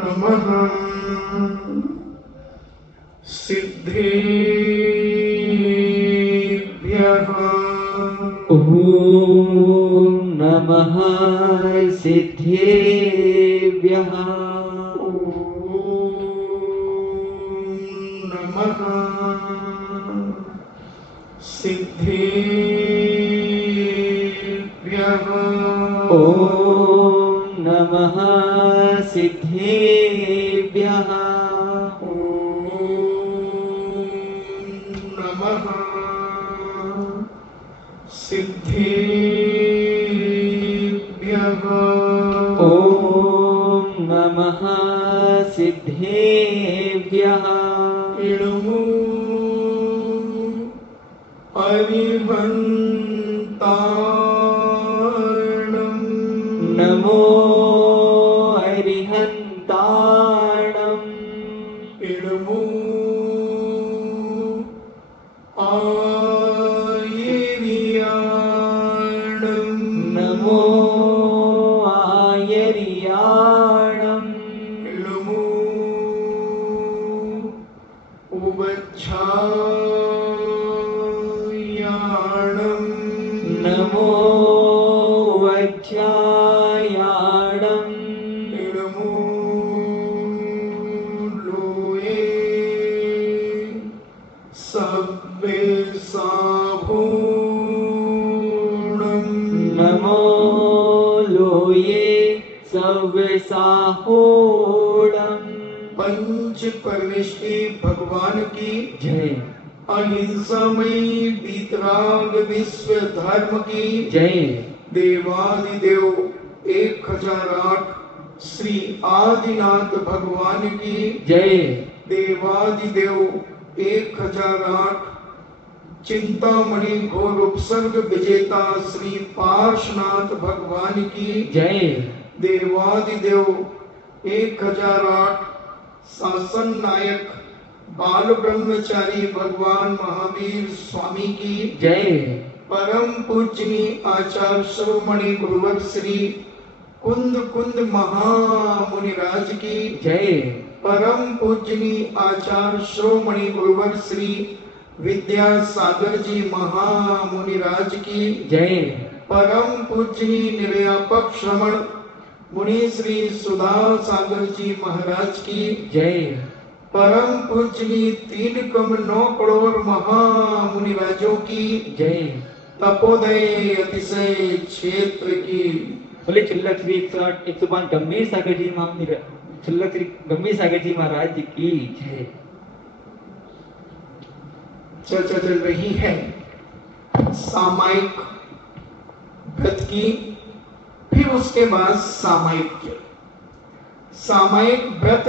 नमः सिद्धेभ्यः। ॐ नमः सिद्धेभ्यः। ॐ नमः सिद्धेभ्यः। ॐ नमः सिद्धेभ्यः। ॐ नमः सिद्धेभ्यः। ॐ नमः सिद्धेभ्यः। इडमु अरिहन्ताणं नमो अरिहन्ताणम्। इडमु आयर्याणं नमो आयर्याणम्। इडमु उवच्छायाणं नमो वज्रायाणम्। इडमु लोये सब्बे साभूणं नमो लोये सव्यसाहोणम्। पंच परमेष्टि भगवान की जय अहिंसामयी वीतराग विश्व धर्म की जय। देवादिदेव 1008 श्री आदिनाथ भगवान की जय देवादिदेव 1008 चिंतामणि घोर उपसर्ग विजेता श्री पार्श्वनाथ भगवान की जय। देवादिदेव 1008 शासन नायक बाल ब्रह्मचारी भगवान महावीर स्वामी की जय। परम पूजनीय आचार्य शिरोमणि गुरुवर श्री कुंद कुंद महामुनिराज की जय। परम पूजनीय आचार्य शिरोमणि गुरुवर श्री विद्यासागर जी महामुनिराज की जय। परम पूजनीय निर्यापक श्रवण मुनि श्री सुधा सागर जी महाराज की जय। परम पूजनीय 3,9 करोड़ महामुनिराजों की जय। तपोदय अतिशय क्षेत्र की बोले चिल्लक श्री 105 गंभीर सागर जी चिल्लक श्री गंभीर सागर जी महाराज जी की जय। चर्चा चल रही है सामायिक व्रत की, फिर उसके बाद सामायिक। सामायिक व्रत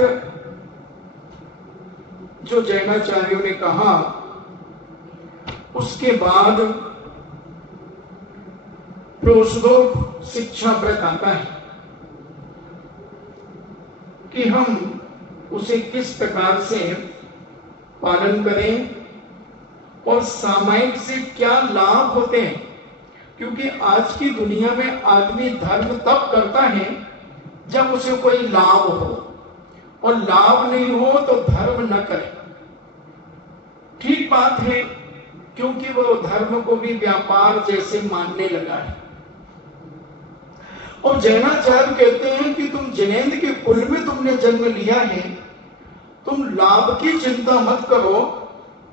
जो जैनाचार्यों ने कहा, उसके बाद प्रोषदोक शिक्षा व्रत आता है कि हम उसे किस प्रकार से पालन करें और सामायिक से क्या लाभ होते हैं। क्योंकि आज की दुनिया में आदमी धर्म तब करता है जब उसे कोई लाभ हो, और लाभ नहीं हो तो धर्म न करे। ठीक बात है, क्योंकि वो धर्म को भी व्यापार जैसे मानने लगा है। और जैनाचार्य कहते हैं कि तुम जिनेंद्र के कुल में तुमने जन्म लिया है, तुम लाभ की चिंता मत करो,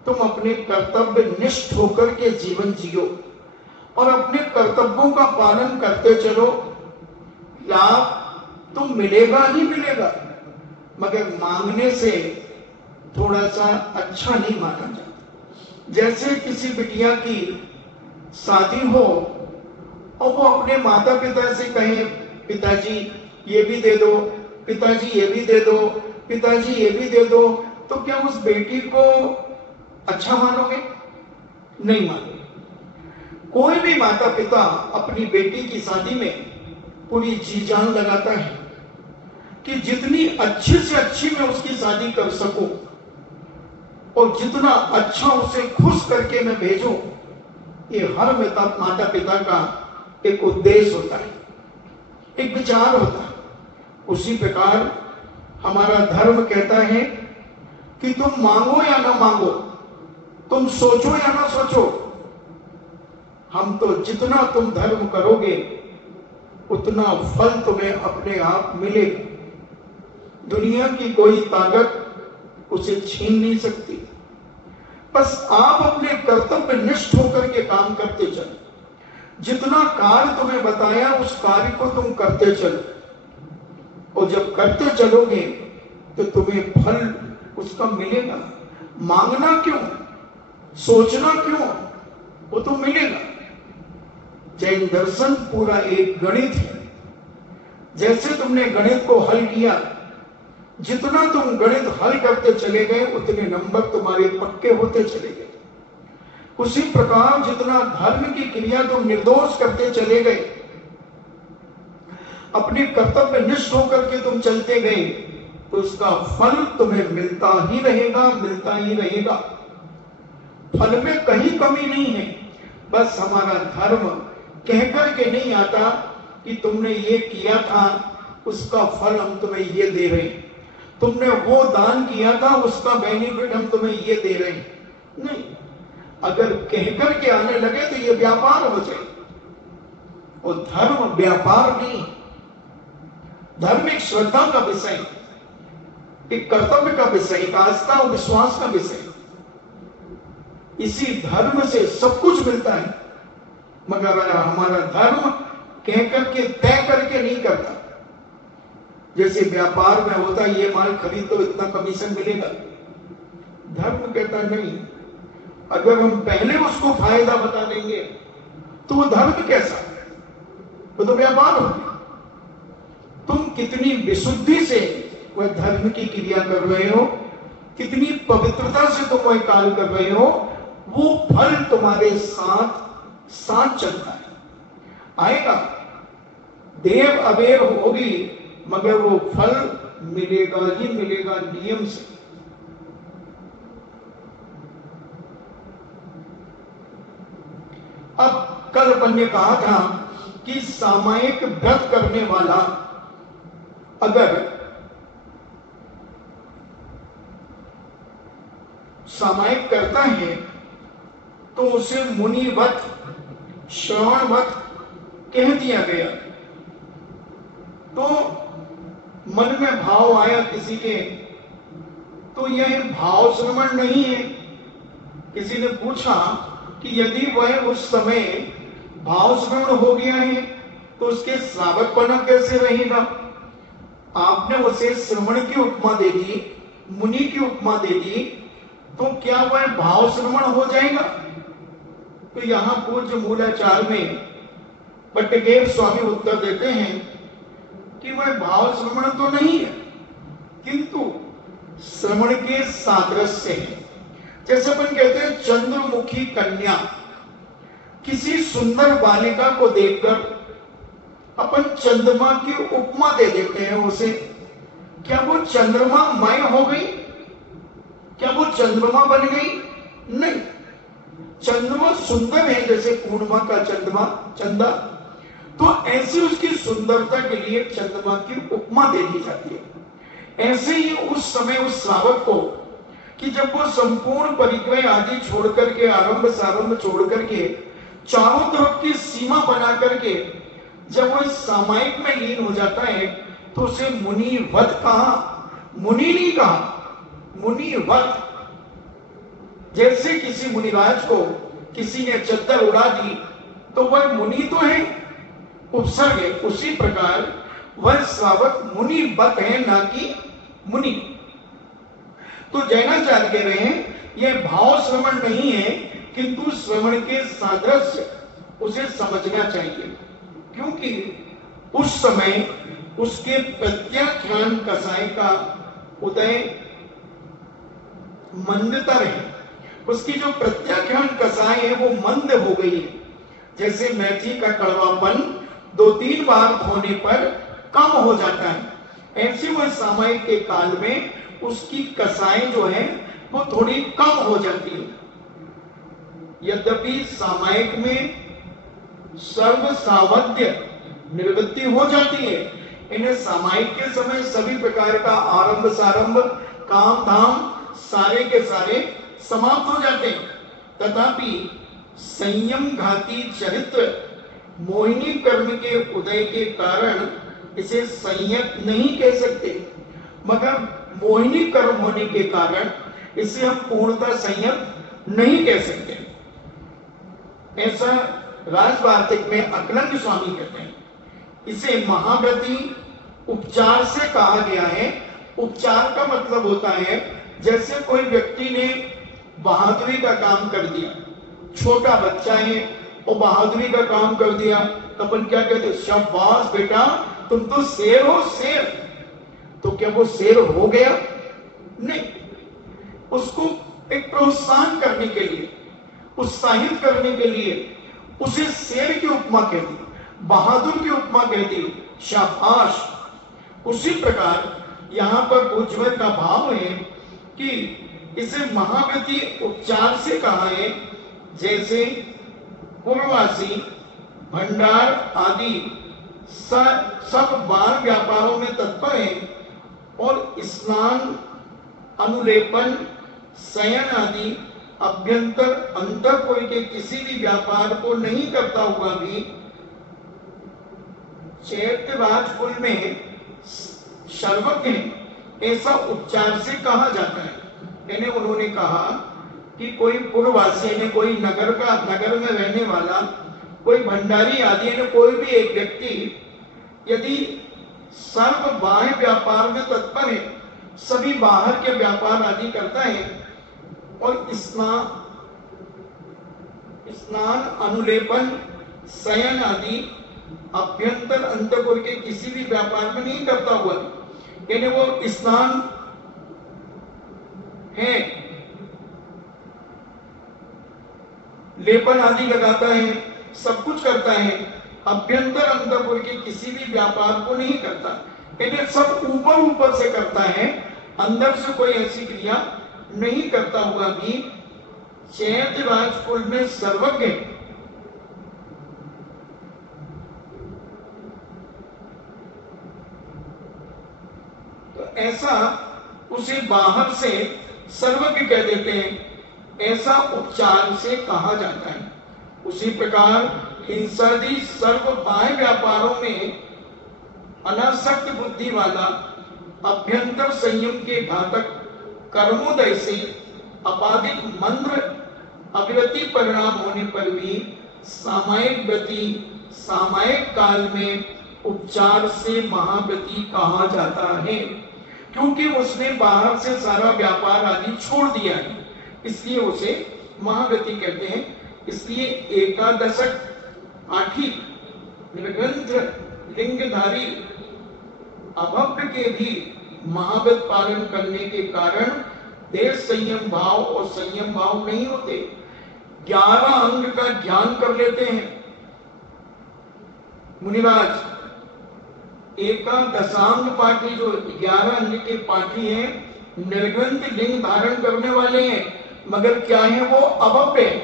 तुम अपने कर्तव्य निष्ठ होकर के जीवन जियो और अपने कर्तव्यों का पालन करते चलो। लाभ तो मिलेगा ही मिलेगा, मगर मांगने से थोड़ा सा अच्छा नहीं माना जाता। जैसे किसी बिटिया की शादी हो और वो अपने माता पिता से कहे, पिताजी ये भी दे दो, पिताजी ये भी दे दो, पिताजी ये भी दे दो, तो क्या उस बेटी को अच्छा मानोगे? नहीं मानोगे। कोई भी माता पिता अपनी बेटी की शादी में पूरी जी जान लगाता है कि जितनी अच्छी से अच्छी मैं उसकी शादी कर सकूं और जितना अच्छा उसे खुश करके मैं भेजूं, ये हर माता पिता का एक उद्देश्य होता है, एक विचार होता है। उसी प्रकार हमारा धर्म कहता है कि तुम मांगो या ना मांगो, तुम सोचो या ना सोचो, हम तो जितना तुम धर्म करोगे उतना फल तुम्हें अपने आप मिलेगा। दुनिया की कोई ताकत उसे छीन नहीं सकती। बस आप अपने कर्तव्य निष्ठ होकर के काम करते चलो। जितना कार्य तुम्हें बताया उस कार्य को तुम करते चलो, और जब करते चलोगे तो तुम्हें फल उसका मिलेगा। मांगना क्यों, सोचना क्यों, वो तो मिलेगा। जैन दर्शन पूरा एक गणित है। जैसे तुमने गणित को हल किया, जितना तुम गणित हल करते चले गए उतने नंबर तुम्हारे पक्के होते चले गए। उसी प्रकार जितना धर्म की क्रिया तुम निर्दोष करते चले गए, अपने कर्तव्य निष्ठ होकर के तुम चलते गए, तो उसका फल तुम्हें मिलता ही रहेगा, मिलता ही रहेगा। फल में कहीं कमी नहीं है। बस हमारा धर्म कहकर के नहीं आता कि तुमने ये किया था उसका फल हम तुम्हें ये दे रहे हैं, तुमने वो दान किया था उसका बेनिफिट हम तुम्हें ये दे रहे हैं। नहीं, अगर कहकर के आने लगे तो ये व्यापार हो जाए। और धर्म व्यापार नहीं, धर्म एक श्रद्धा का विषय, एक कर्तव्य का विषय, एक आस्था और विश्वास का विषय। इसी धर्म से सब कुछ मिलता है। मगर हमारा धर्म कह करके तय करके नहीं करता। जैसे व्यापार में होता है, ये माल खरीदो तो इतना कमीशन मिलेगा। धर्म कहता नहीं, अगर हम पहले उसको फायदा बता देंगे तो वो धर्म कैसा, वो तो व्यापार होगा। तुम कितनी विशुद्धि से वह धर्म की क्रिया कर रहे हो, कितनी पवित्रता से तुम वह कार्य कर रहे हो, वो फल तुम्हारे साथ साथ चलता है, आएगा। देव अबेर होगी मगर वो फल मिलेगा ही मिलेगा नियम से। अब कल अपन ने कहा था कि सामायिक व्रत करने वाला अगर सामायिक करता है तो उसे मुनिवत, श्रवणवत कह दिया गया। तो मन में भाव आया किसी के, तो यह भाव श्रवण नहीं है। किसी ने पूछा कि यदि वह उस समय भाव श्रवण हो गया है तो उसके श्रावकपना कैसे रहेगा? आपने उसे श्रवण की उपमा दे दी, मुनि की उपमा दे दी, तो क्या वह भाव श्रवण हो जाएगा? तो यहां पूज्य मूलाचार में पट्टगेर स्वामी उत्तर देते हैं कि वह भाव श्रवण तो नहीं है, किंतु श्रवण के सादृश्य है। जैसे अपन कहते हैं चंद्रमुखी कन्या, किसी सुंदर बालिका को देखकर अपन चंद्रमा की उपमा दे देते हैं उसे। क्या वो चंद्रमा मय हो गई? क्या वो चंद्रमा बन गई? नहीं, चंद्रमा सुंदर है जैसे पूर्णिमा का चंद्रमा चंदा, तो ऐसी उसकी सुंदरता के लिए चंद्रमा की उपमा दे दी जाती है। ऐसे ही उस समय उस श्रावक को कि जब वो संपूर्ण परिक्रय आदि छोड़ करके, आरंभ सारंभ छोड़ करके, चारों तरफ की सीमा बना करके जब वो इस सामायिक में लीन हो जाता है तो उसे मुनिवत कहा, मुनि नहीं कहा, मुनिवत। जैसे किसी मुनिराज को किसी ने चद्दर उड़ा दी तो वह मुनि तो है, उपसर्ग है, उसी प्रकार वह श्रावक मुनिवत है, ना कि मुनि। तो जैनाचार्य कह रहे हैं यह भाव श्रवण नहीं है, किंतु श्रवण के सादृश्य उसे समझना चाहिए, क्योंकि उस समय उसके प्रत्याख्यान कसाय का उदय मंदतर है। उसकी जो प्रत्याख्यान कसाय है वो मंद हो गई है। जैसे मेथी का कड़वापन 2-3 बार धोने पर कम हो जाता है, ऐसे वह सामायिक के काल में उसकी कसाई जो है वो थोड़ी कम हो जाती है। यद्यपि सामायिक में सर्व सावध्य निवृत्ति हो जाती है, इन्हें सामायिक के समय सभी प्रकार का आरंभ सारंभ काम धाम सारे के सारे समाप्त हो जाते हैं, तथापि संयम घाती चरित्र मोहिनी कर्म के उदय के कारण इसे संयत नहीं कह सकते, मगर मोहिनी कर्म होने के कारण इसे हम पूर्णतः संयत नहीं कह सकते। ऐसा राजवार्तिक में अकलंग स्वामी कहते हैं। इसे महाव्रती उपचार से कहा गया है। उपचार का मतलब होता है जैसे कोई व्यक्ति ने बहादुरी का काम कर दिया, छोटा बच्चा है और बहादुरी का काम कर दिया, तो अपन क्या कहते, शाबाश बेटा तुम तो शेर हो शेर। तो क्या वो शेर हो गया? नहीं, उसको एक प्रोत्साहन करने के लिए, उत्साहित करने के लिए उसे शेर की उपमा कहती, बहादुर की उपमा कहती, शाबाश। उसी प्रकार यहाँ पर पूज्य का भाव है कि इसे महाव्रती उपचार से कहा है। जैसे पूर्ववासी भंडार आदि सब बार व्यापारों में तत्पर है और स्नान अनुलेपन शयन आदि अभ्यंतर अंतःपुर के किसी भी व्यापार को नहीं करता हुआ भी चैत्यराजकुल में सर्वज्ञ ऐसा उपचार से कहा जाता है। यानी उन्होंने कहा कि कोई पूर्ववासी ने, कोई नगर में रहने वाला, कोई भंडारी आदि ने, कोई भी एक व्यक्ति यदि सर्व बाह्य व्यापार में तत्पर है, सभी बाहर के व्यापार आदि करता है और स्नान अनुलेपन शयन आदि अभ्यंतर अंतपुर के किसी भी व्यापार में नहीं करता हुआ, यानी वो स्नान है, लेपन आदि लगाता है, सब कुछ करता है, अभ्यंतर अंतपुर के किसी भी व्यापार को नहीं करता, यानी सब ऊपर ऊपर से करता है, अंदर से कोई ऐसी क्रिया नहीं करता हुआ भी चैत्य राजकुल में सर्वज्ञ। तो ऐसा उसे बाहर से सर्वज्ञ कह देते हैं, ऐसा उपचार से कहा जाता है। उसी प्रकार हिंसादि सर्व बाह्य व्यापारों में अनासक्त बुद्धि वाला अभ्यंतर संयम के घातक कर्मोदय से अपादिक मंद्र अविरति परिणाम होने पर भी सामायिक व्रति सामायिक काल में उपचार से महाव्रति कहा जाता है, क्योंकि उसने बाहर से सारा व्यापार आदि छोड़ दिया है, इसलिए उसे महाव्रति कहते हैं। इसलिए एकादशक आठी निर्ग्रंथ लिंगधारी अभव्य के भी महाव्रत पालन करने के कारण देश संयम भाव और संयम भाव नहीं होते। 11 अंग का ज्ञान कर लेते हैं मुनिराज। एकादशांग पाठी जो 11 अंग के पाठी हैं, निर्ग्रंथ लिंग धारण करने वाले हैं, मगर क्या है वो अभव्य है,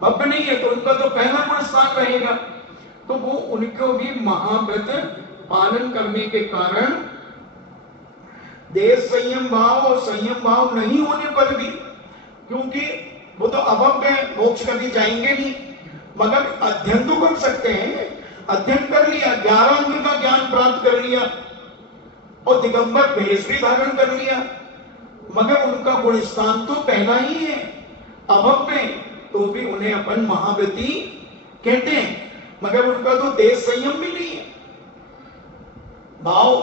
भव्य नहीं है, तो उनका तो पहला गुण स्थान रहेगा। तो वो उनको भी महाव्रत पालन करने के कारण देश संयम भाव और संयम भाव नहीं होने पर भी, क्योंकि वो तो अभव्य है, मोक्ष कभी जाएंगे नहीं, मगर अध्ययन तो कर सकते हैं। अध्ययन कर लिया, 11 अंग का ज्ञान प्राप्त कर लिया और दिगंबर भेष भी धारण कर लिया, मगर उनका गुण स्थान तो पहला ही है, अभव्य, तो भी उन्हें अपन महाव्रति कहते हैं, मगर उनका तो देश संयम भी नहीं है, भाव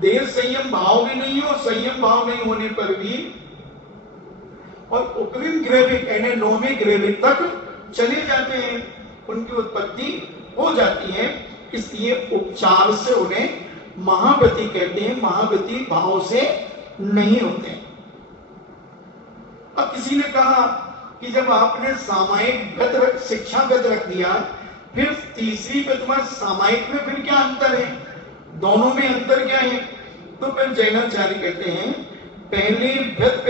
देश संयम भाव भी नहीं हो, संयम भाव नहीं होने पर भी और उपरिम ग्रहविक यानी 9वें ग्रहविक तक चले जाते हैं, उनकी उत्पत्ति हो जाती है। इसलिए उपचार से उन्हें महाव्रति कहते हैं, महाव्रति भाव से नहीं होते। अब किसी ने कहा कि जब आपने सामायिक शिक्षागत रख दिया, फिर तीसरी प्रतिमा सामायिक में फिर क्या अंतर है, दोनों में अंतर क्या है? तो फिर जैनाचार्य कहते हैं पहले व्रत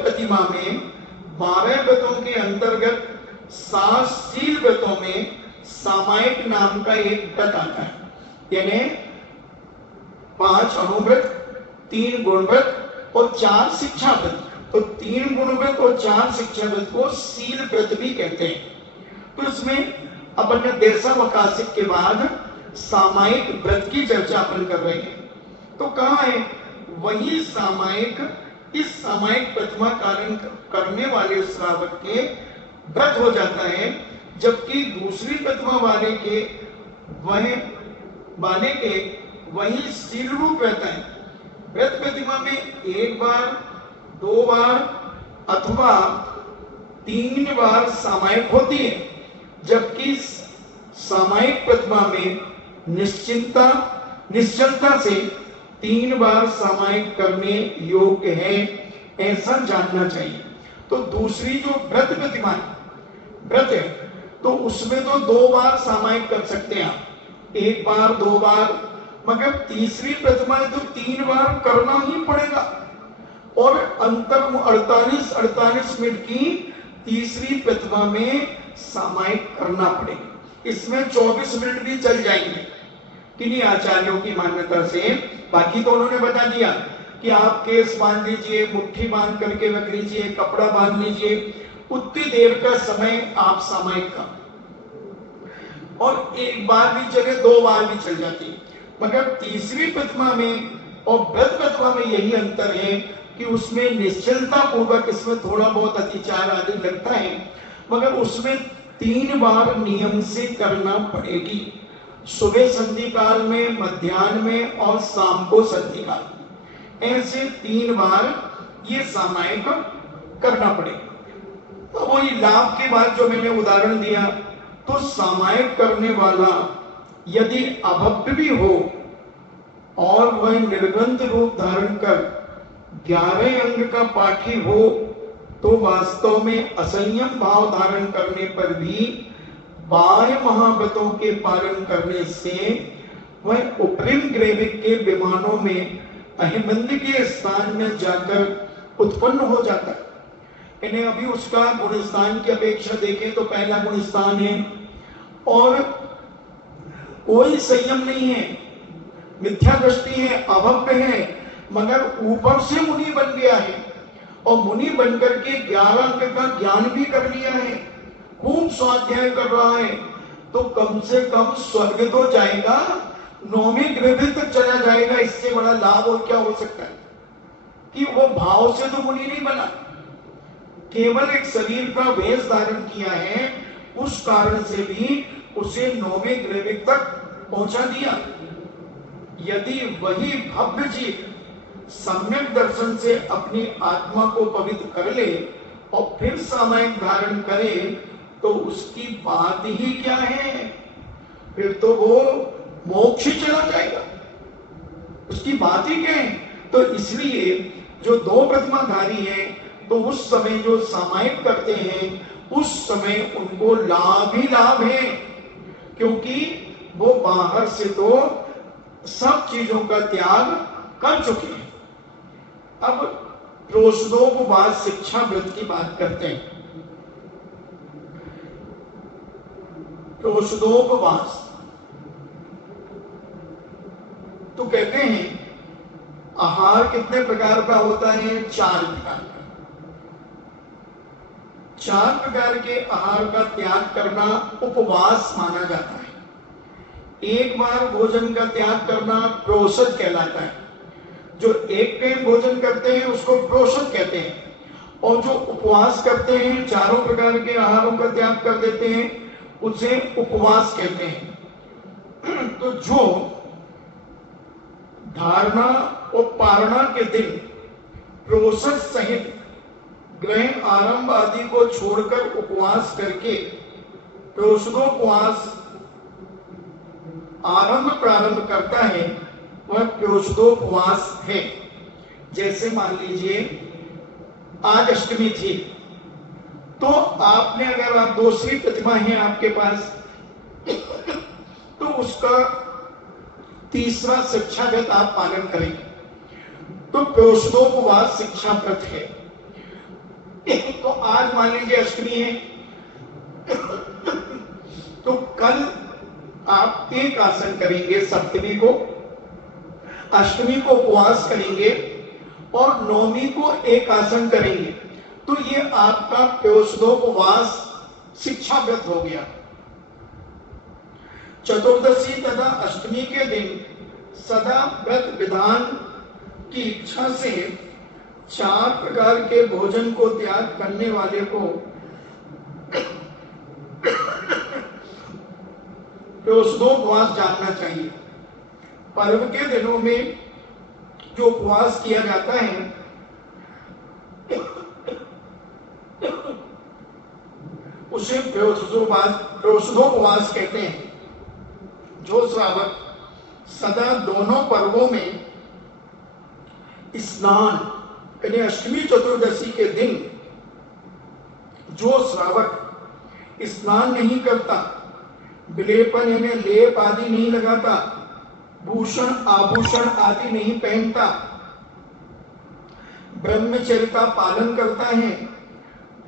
प्रतिमा में 12 व्रतों के अंतर्गत 7 शील व्रतों में सामायिक नाम का एक व्रत आता है, यानी 5 अणुव्रत, 3 गुणव्रत और 4 शिक्षा व्रत। तो 3 गुणव्रत और 4 शिक्षा व्रत को शील व्रत भी कहते हैं। तो इसमें अपन ने देशावकाशिक के बाद सामायिक व्रत की चर्चा अपन कर रहे हैं। तो कहा है वही सामायिक, इस सामायिक प्रतिमा कारण करने वाले श्रावक के व्रत हो जाता है, जबकि दूसरी प्रतिमा वाले के वही शील रूप रहता है। व्रत प्रतिमा में 1 बार, 2 बार अथवा 3 बार सामायिक होती है, जबकि सामायिक प्रतिमा में निश्चलता से 3 बार सामायिक करने योग्य है, ऐसा जानना चाहिए। तो दूसरी जो व्रत प्रतिमा व्रत है, तो उसमें तो 2 बार सामायिक कर सकते हैं आप, 1 बार 2 बार, मगर तीसरी प्रतिमा तो 3 बार करना ही पड़ेगा। और अंतर 48 मिनट की तीसरी प्रतिमा में सामायिक करना पड़ेगा। इसमें 24 मिनट भी चल जाएंगे किन्हीं आचार्यों की मान्यता से। बाकी तो उन्होंने बता दिया कि आप केस बांध लीजिए, मुट्ठी बांध करके रख लीजिए, कपड़ा बांध लीजिए, उतनी देर का समय आप सामायिक का, और 1 बार भी चले, 2 बार भी चल जाती। मगर तीसरी प्रतिमा में और व्रत प्रतिमा में यही अंतर है कि उसमें निश्चलता पूर्वक, इसमें थोड़ा बहुत अतिचार आदि लगता है, मगर उसमें 3 बार नियम से करना पड़ेगी। सुबह संधि काल में, मध्याह्न में और शाम को संधि काल, ऐसे 3 बार ये सामायिक करना पड़ेगा। तो वही लाभ के बाद जो मैंने उदाहरण दिया, तो सामायिक करने वाला यदि अभक्त भी हो और वह निर्गंध रूप धारण कर 11 अंग का पाठी हो, तो वास्तव में असंयम भाव धारण करने पर भी 12 महाव्रतों के पालन करने से वह उपरिम ग्रेविक के विमानों में अहिमंद के स्थान में जाकर उत्पन्न हो जाता है। इन्हें अभी उसका गुणस्थान की अपेक्षा देखें तो पहला गुणस्थान है, और कोई संयम नहीं है, मिथ्या दृष्टि है, अभक्त है, मगर ऊपर से मुनि बन गया है, और मुनि बनकर के 11 अंक का ज्ञान भी कर लिया है, खूब स्वाध्याय कर रहा है, तो कम से कम स्वर्ग तो जाएगा, 9वें ग्रह तक चला जाएगा। इससे बड़ा लाभ और क्या हो सकता है? कि वो भाव से तो मुनि नहीं बना, केवल एक शरीर का वेश धारण किया है, उस कारण से भी उसे 9वें ग्रह तक पहुंचा दिया। यदि वही भव्य जीव सम्यक दर्शन से अपनी आत्मा को पवित्र कर ले और फिर सामायिक धारण करे, तो उसकी बात ही क्या है? फिर तो वो मोक्ष चला जाएगा, उसकी बात ही क्या है? तो इसलिए जो 2 प्रतिमाधारी हैं, तो उस समय जो सामायिक करते हैं, उस समय उनको लाभ ही लाभ है, क्योंकि वो बाहर से तो सब चीजों का त्याग कर चुके हैं। अब प्रोषदोपवास शिक्षा व्रत की बात करते हैं। प्रोषदोपवास तो कहते हैं आहार कितने प्रकार का होता है? 4 प्रकार का। 4 प्रकार के आहार का त्याग करना उपवास माना जाता है। एक बार भोजन का त्याग करना प्रोषद कहलाता है। जो एक टाइम भोजन करते हैं उसको प्रोषद कहते हैं, और जो उपवास करते हैं, 4 प्रकार के आहारों का त्याग कर देते हैं, उसे उपवास कहते हैं। तो जो धारणा और पारणा के दिन प्रोषद सहित ग्रहण आरंभ आदि को छोड़कर उपवास करके प्रोषदोपवास आरंभ प्रारंभ करता है, वह प्रोषदोपवास है। जैसे मान लीजिए आज अष्टमी थी, तो आपने अगर आप दूसरी प्रतिमा है आपके पास, तो उसका तीसरा शिक्षा व्रत आप पालन करेंगे, तो प्रोषदोपवास शिक्षा व्रत है। तो आज मान लीजिए अष्टमी है, तो कल आप एक आसन करेंगे, सप्तमी को, अष्टमी को उपवास करेंगे और नवमी को एक आसन करेंगे। तो ये आपका प्योषदोपवास शिक्षा व्रत हो गया। चतुर्दशी तथा अष्टमी के दिन सदा व्रत विधान की इच्छा से 4 प्रकार के भोजन को त्याग करने वाले को प्योषदोपवास जानना चाहिए। पर्व के दिनों में जो उपवास किया जाता है उसे प्योषदोपवास कहते हैं। जो श्रावक सदा दोनों पर्वों में स्नान, यानी अष्टमी चतुर्दशी के दिन जो श्रावक स्नान नहीं करता, विलेपन यानी लेप आदि नहीं लगाता, भूषण आभूषण आदि नहीं पहनता, ब्रह्मचर्य का पालन करता है,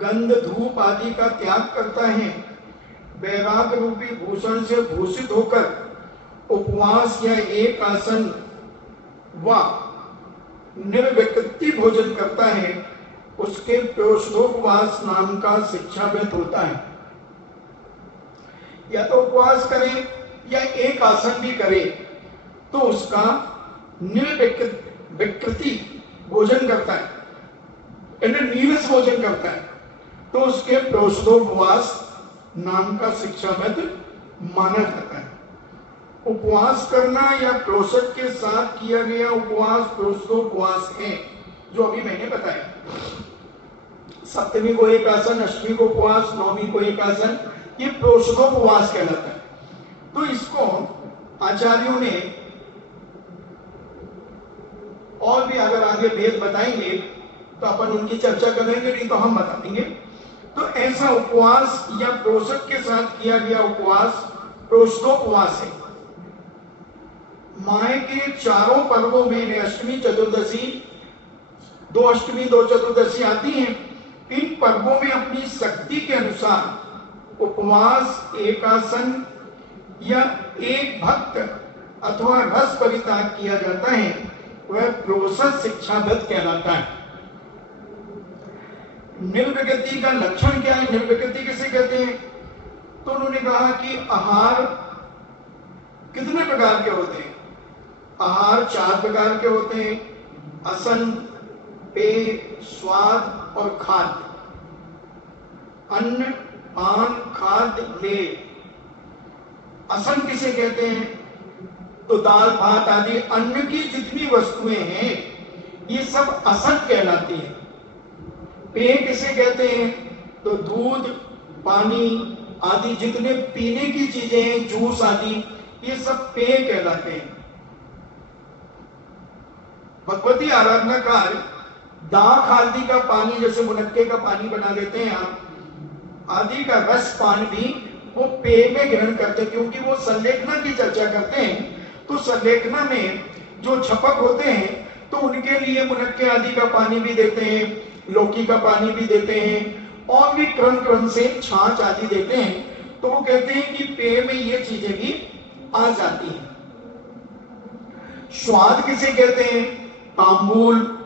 गंध धूप आदि का त्याग करता है, वैराग्य रूपी भूषण से भूषित होकर उपवास या एक आसन व निर्विकृति भोजन करता है, उसके प्योषदोपवास नाम का शिक्षा व्रत होता है। या तो उपवास करे या एक आसन भी करे तो उसका निर्विकृति भोजन करता है, यानी नीरस भोजन करता है, तो उसके प्योषदोपवास नाम का शिक्षा व्रत माना जाता है। उपवास करना या प्रोषक के साथ किया गया उपवास प्योषदोपवास है, जो अभी मैंने बताया। सप्तमी को एक आसन, अष्टमी को उपवास, नवमी को एक आसन, ये प्योषदोपवास कहलाता है। तो इसको आचार्यों ने और भी अगर आगे भेद बताएंगे तो अपन उनकी चर्चा करेंगे, नहीं तो हम बता देंगे। तो ऐसा उपवास या प्रोषक के साथ किया गया उपवास प्योषदोपवास है। माह के चारों पर्वों में अष्टमी चतुर्दशी, 2 अष्टमी 2 चतुर्दशी आती हैं। इन पर्वों में अपनी शक्ति के अनुसार उपवास, एकासन या एक भक्त अथवा रस परित्याग किया जाता है, वह प्रोषक शिक्षा व्रत कहलाता है। निर्विकृति का लक्षण क्या है? निर्विकृति किसे कहते हैं? तो उन्होंने कहा कि आहार कितने प्रकार के होते हैं? आहार 4 प्रकार के होते हैं, असन, पेय, स्वाद और खाद्य। अन्न, पान, खाद्य, लेय। असन किसे कहते हैं? तो दाल भात आदि अन्न की जितनी वस्तुएं हैं ये सब असन कहलाती है। पेय किसे कहते हैं? तो दूध, पानी आदि जितने पीने की चीजें हैं, जूस आदि, ये सब पेय कहलाते हैं। भगवती आराधना काल दाख आदि का पानी, जैसे मुनक्के का पानी बना देते हैं आप, आदि का रस पान भी वो पेय में ग्रहण करते हैं, क्योंकि वो संलेखना की चर्चा करते हैं। तो संलेखना में जो छपक होते हैं तो उनके लिए मुनक्के आदि का पानी भी देते हैं, लौकी का पानी भी देते हैं, और भी क्रम क्रम से छाछ आदि देते हैं। तो वो कहते हैं कि पेय में ये चीजें भी आ जाती हैं। स्वाद किसे कहते हैं? तांबूल,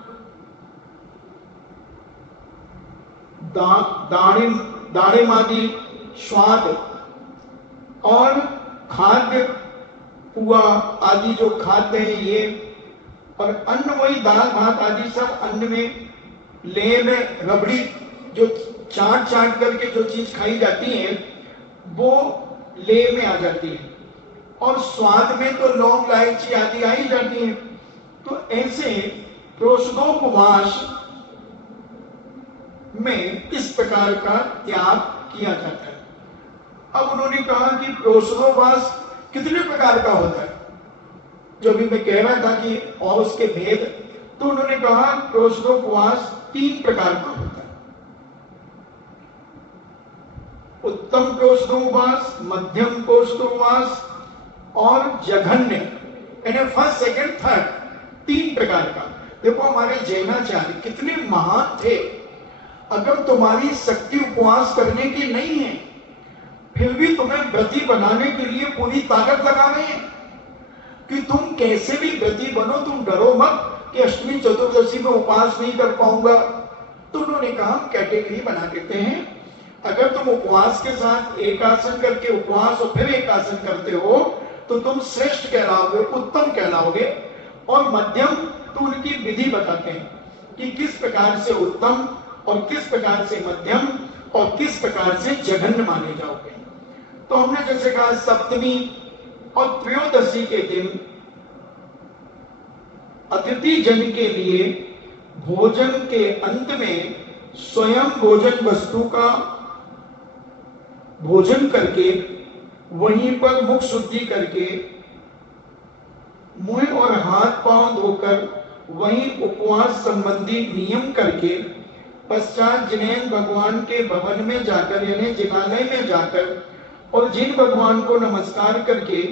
दाड़िम आदि स्वाद, और खाद्य पुआ आदि जो खाद्य है ये, और अन्न वही दाल भात आदि सब अन्न में। लेह में रबड़ी, जो चाट चाट करके जो चीज खाई जाती है वो लेह में आ जाती है, और स्वाद में तो लौंग इलायची आदि आ ही जाती है। तो ऐसे प्रोषदोपवास में इस प्रकार का त्याग किया जाता है। अब उन्होंने कहा कि प्रोषदोपवास कितने प्रकार का होता है, जो भी मैं कह रहा था कि और उसके भेद, तो उन्होंने कहा प्रोषदोपवास 3 प्रकार का होता है। उत्तम प्रोषदोपवास, मध्यम प्रोषदोपवास और जघन्य, यानी फर्स्ट, सेकंड, थर्ड, 3 प्रकार का। देखो हमारे जैनाचार्य कितने महान थे। अगर तुम्हारी शक्ति उपवास करने की नहीं है फिर भी तुम्हें व्रती बनाने के लिए पूरी ताकत लगा रहे हैं कि तुम कैसे भी व्रती बनो, तुम डरो मत कि अष्टमी चतुर्दशी में उपवास नहीं कर पाऊंगा। तो उन्होंने कहा कैटेगरी बना देते हैं, अगर तुम उपवास के साथ एक आसन करके उपवास और फिर एक आसन करते हो तो तुम श्रेष्ठ कहलाओगे, उत्तम कहलाओगे। और मध्यम तो उनकी विधि बताते हैं कि किस प्रकार से उत्तम और किस प्रकार से मध्यम और किस प्रकार से जघन्य माने जाओगे। तो हमने जैसे कहा सप्तमी और त्रयोदशी के दिन अतिथि जन के लिए भोजन के अंत में स्वयं भोजन वस्तु का भोजन करके वहीं पर मुख शुद्धि करके मुंह और हाथ पांव धोकर वहीं उपवास संबंधी नियम करके पश्चात जिनेन्द्र भगवान के भवन में जाकर यानी जिनालय में जाकर और जिन भगवान को नमस्कार करके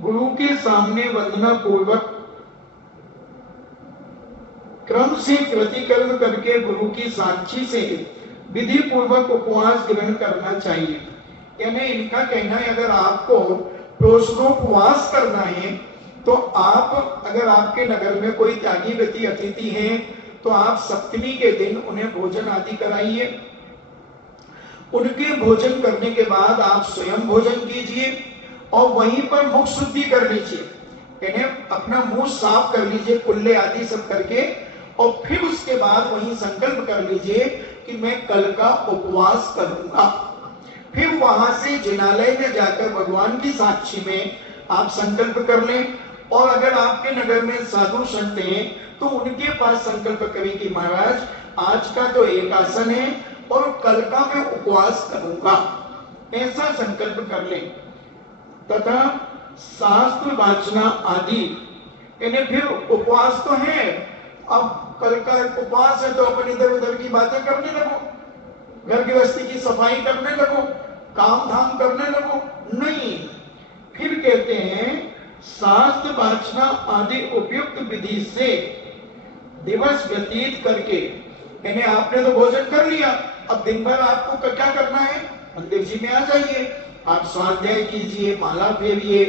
गुरु के सामने वंदना पूर्वक क्रम से प्रतिकरण करके गुरु की साक्षी से विधि पूर्वक उपवास ग्रहण करना चाहिए। यानी इनका कहना है अगर आपको प्रोष्णोपवास करना है तो आप अगर आपके नगर में कोई त्यागी व्यक्ति अतिथि हैं तो आप सप्तमी के दिन उन्हें भोजन आदि कराइए। उनके भोजन करने के बाद आप स्वयं भोजन कीजिए और वहीं पर मुख शुद्धि कर लीजिए, यानी अपना मुंह साफ कर लीजिए कुल्ले आदि सब करके, और फिर उसके बाद वहीं संकल्प कर लीजिए कि मैं कल का उपवास करूंगा। फिर वहां से जिनालय में जाकर भगवान की साक्षी में आप संकल्प कर लें। और अगर आपके नगर में साधु संत हैं तो उनके पास संकल्प करें कि महाराज आज का तो एक आसन है और कल का मैं उपवास करूंगा, ऐसा संकल्प कर लें। तथा शास्त्र वाचना आदि, यानी फिर उपवास तो है, अब कल का उपवास है तो अपन इधर उधर की बातें करने लगो, घर गृहस्थी की सफाई करने लगो, काम धाम करने लगो, नहीं। फिर कहते हैं शास्त्र वाचना आदि उपयुक्त विधि से दिवस व्यतीत करके, यानी आपने तो भोजन कर लिया, अब दिन भर आपको क्या करना है, मंदिर जी में आ जाइए, आप स्वाध्याय कीजिए, माला फेरिए,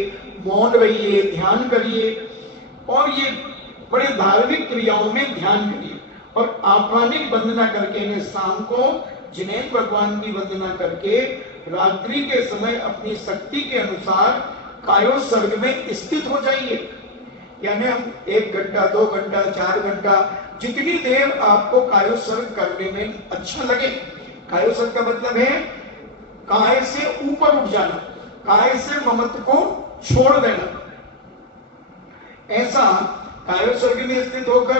मौन रहिए, ध्यान करिए और ये बड़े धार्मिक क्रियाओं में ध्यान करिए। और आह्वानिक वंदना करके शाम को जिनेन्द्र भगवान की वंदना करके रात्रि के समय अपनी शक्ति के अनुसार कायोत्सर्ग में स्थित हो जाइए। यानी हम 1 घंटा 2 घंटा 4 घंटा जितनी देर आपको कायोत्सर्ग करने में अच्छा लगे। कायोत्सर्ग का मतलब है काय से ऊपर उठ जाना, काय से ममत्व को छोड़ देना। ऐसा कायोत्सर्ग में स्थित होकर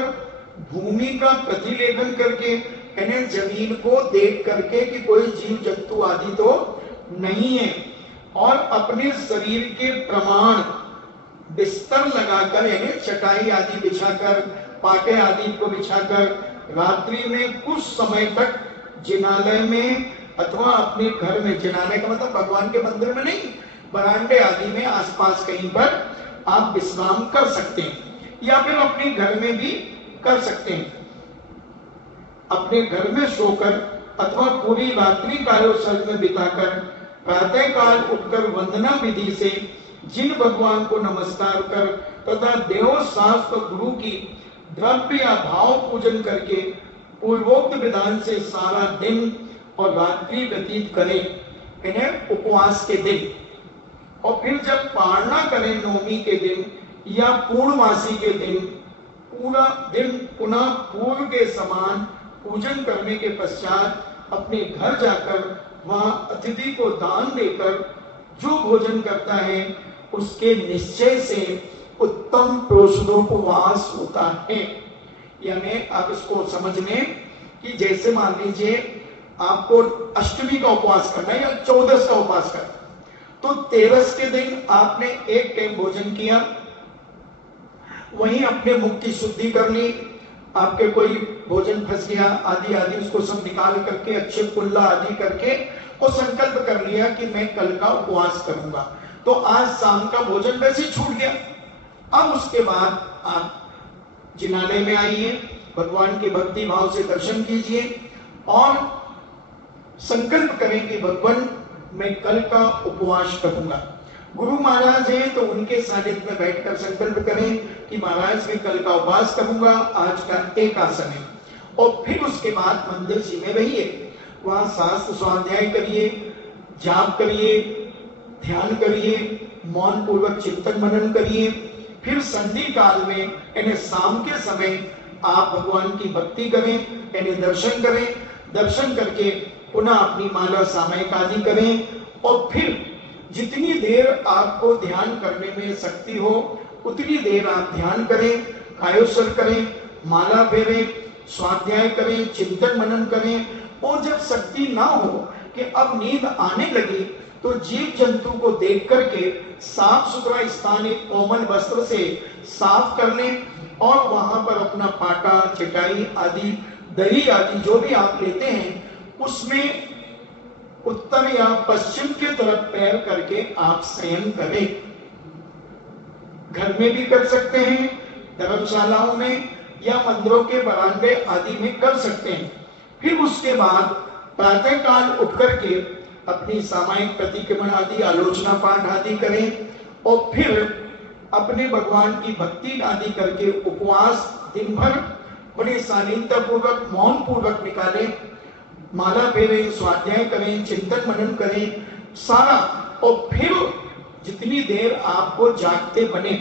भूमि का प्रतिलेखन करके, यानी जमीन को देख करके कि कोई जीव जंतु आदि तो नहीं है, और अपने शरीर के प्रमाण बिस्तर लगाकर यानी चटाई आदि बिछाकर, पाटे आदि को बिछाकर रात्रि में कुछ समय तक जिनालय में अथवा अपने घर में, जिनालय का मतलब भगवान के मंदिर में नहीं, बरामदे आदि में आसपास कहीं पर आप विश्राम कर सकते हैं, या फिर अपने घर में भी कर सकते हैं। अपने घर में सोकर अथवा पूरी रात्रि कायोत्सर्ग में बिताकर प्रातः काल उठकर वंदना विधि से जिन भगवान को नमस्कार कर तथा देव शास्त्र गुरु की द्रव्य या भाव पूजन करके पूर्वोक्त विधान से सारा दिन और रात्रि व्यतीत करें, इन्हें उपवास के दिन। और फिर जब पारणा करें नवमी के दिन या पूर्णमासी के दिन, पूरा दिन पुनः पूर्व के समान पूजन करने के पश्चात अपने घर जाकर वहां अतिथि को दान देकर जो भोजन करता है उसके निश्चय से उत्तम प्रोष्णोपवास होता है। यानी आप इसको समझ लें कि जैसे मान लीजिए आपको अष्टमी का उपवास करना है या 14 का उपवास करना, तो 13 के दिन आपने एक टाइम भोजन किया, वहीं अपने मुख की शुद्धि कर ली, आपके कोई भोजन फंस गया आदि आदि उसको सब निकाल करके अच्छे कुल्ला आदि करके और संकल्प कर लिया कि मैं कल का उपवास करूंगा, तो आज शाम का भोजन वैसे ही छूट गया। अब उसके बाद आप जिनालय में आइए, भगवान के भक्ति भाव से दर्शन कीजिए और संकल्प करें कि भगवान मैं कल का उपवास करूंगा। गुरु महाराज हैं तो उनके सानिध्य में बैठकर संकल्प करें कि महाराज मैं कल का उपवास करूंगा, आज का एक आसन है। और फिर उसके बाद मंदिर जी में रहिए, वहां शास्त्र स्वाध्याय करिए, जाप करिए, ध्यान करिए, मौन पूर्वक चिंतन मनन करिए। फिर संधि काल में यानी शाम के समय आप भगवान की भक्ति करें, यानी दर्शन करें। दर्शन करके पुनः अपनी माला सामयिक आदि करें और फिर जितनी देर आपको ध्यान करने में शक्ति हो उतनी देर आप ध्यान करें, कायोत्सर्ग करें, माला फेरें, स्वाध्याय करें, चिंतन मनन करें। और जब शक्ति ना हो कि अब नींद आने लगी तो जीव जंतु को देख करके साफ सुथरा स्थान एक कोमल वस्त्र से साफ कर लें और वहां पर अपना पाटा, चटाई आदि, दही आदि जो भी आप लेते हैं उसमें उत्तर या पश्चिम की तरफ पैर करके आप शयन करें। घर में भी कर सकते हैं, धर्मशालाओं में या मंदिरों के बरामदे आदि में कर सकते हैं। फिर उसके बाद प्रातः काल उठ करके अपनी सामायिक प्रतिक्रमण आदि, आलोचना पाठ आदि करें और फिर अपने भगवान की भक्ति आदि करके उपवास दिन भर बड़े शालीनता पूर्वक, मौन पूर्वक निकालें, माला फेरें, स्वाध्याय करें, चिंतन मनन करें सारा। और फिर जितनी देर आपको जागते बने,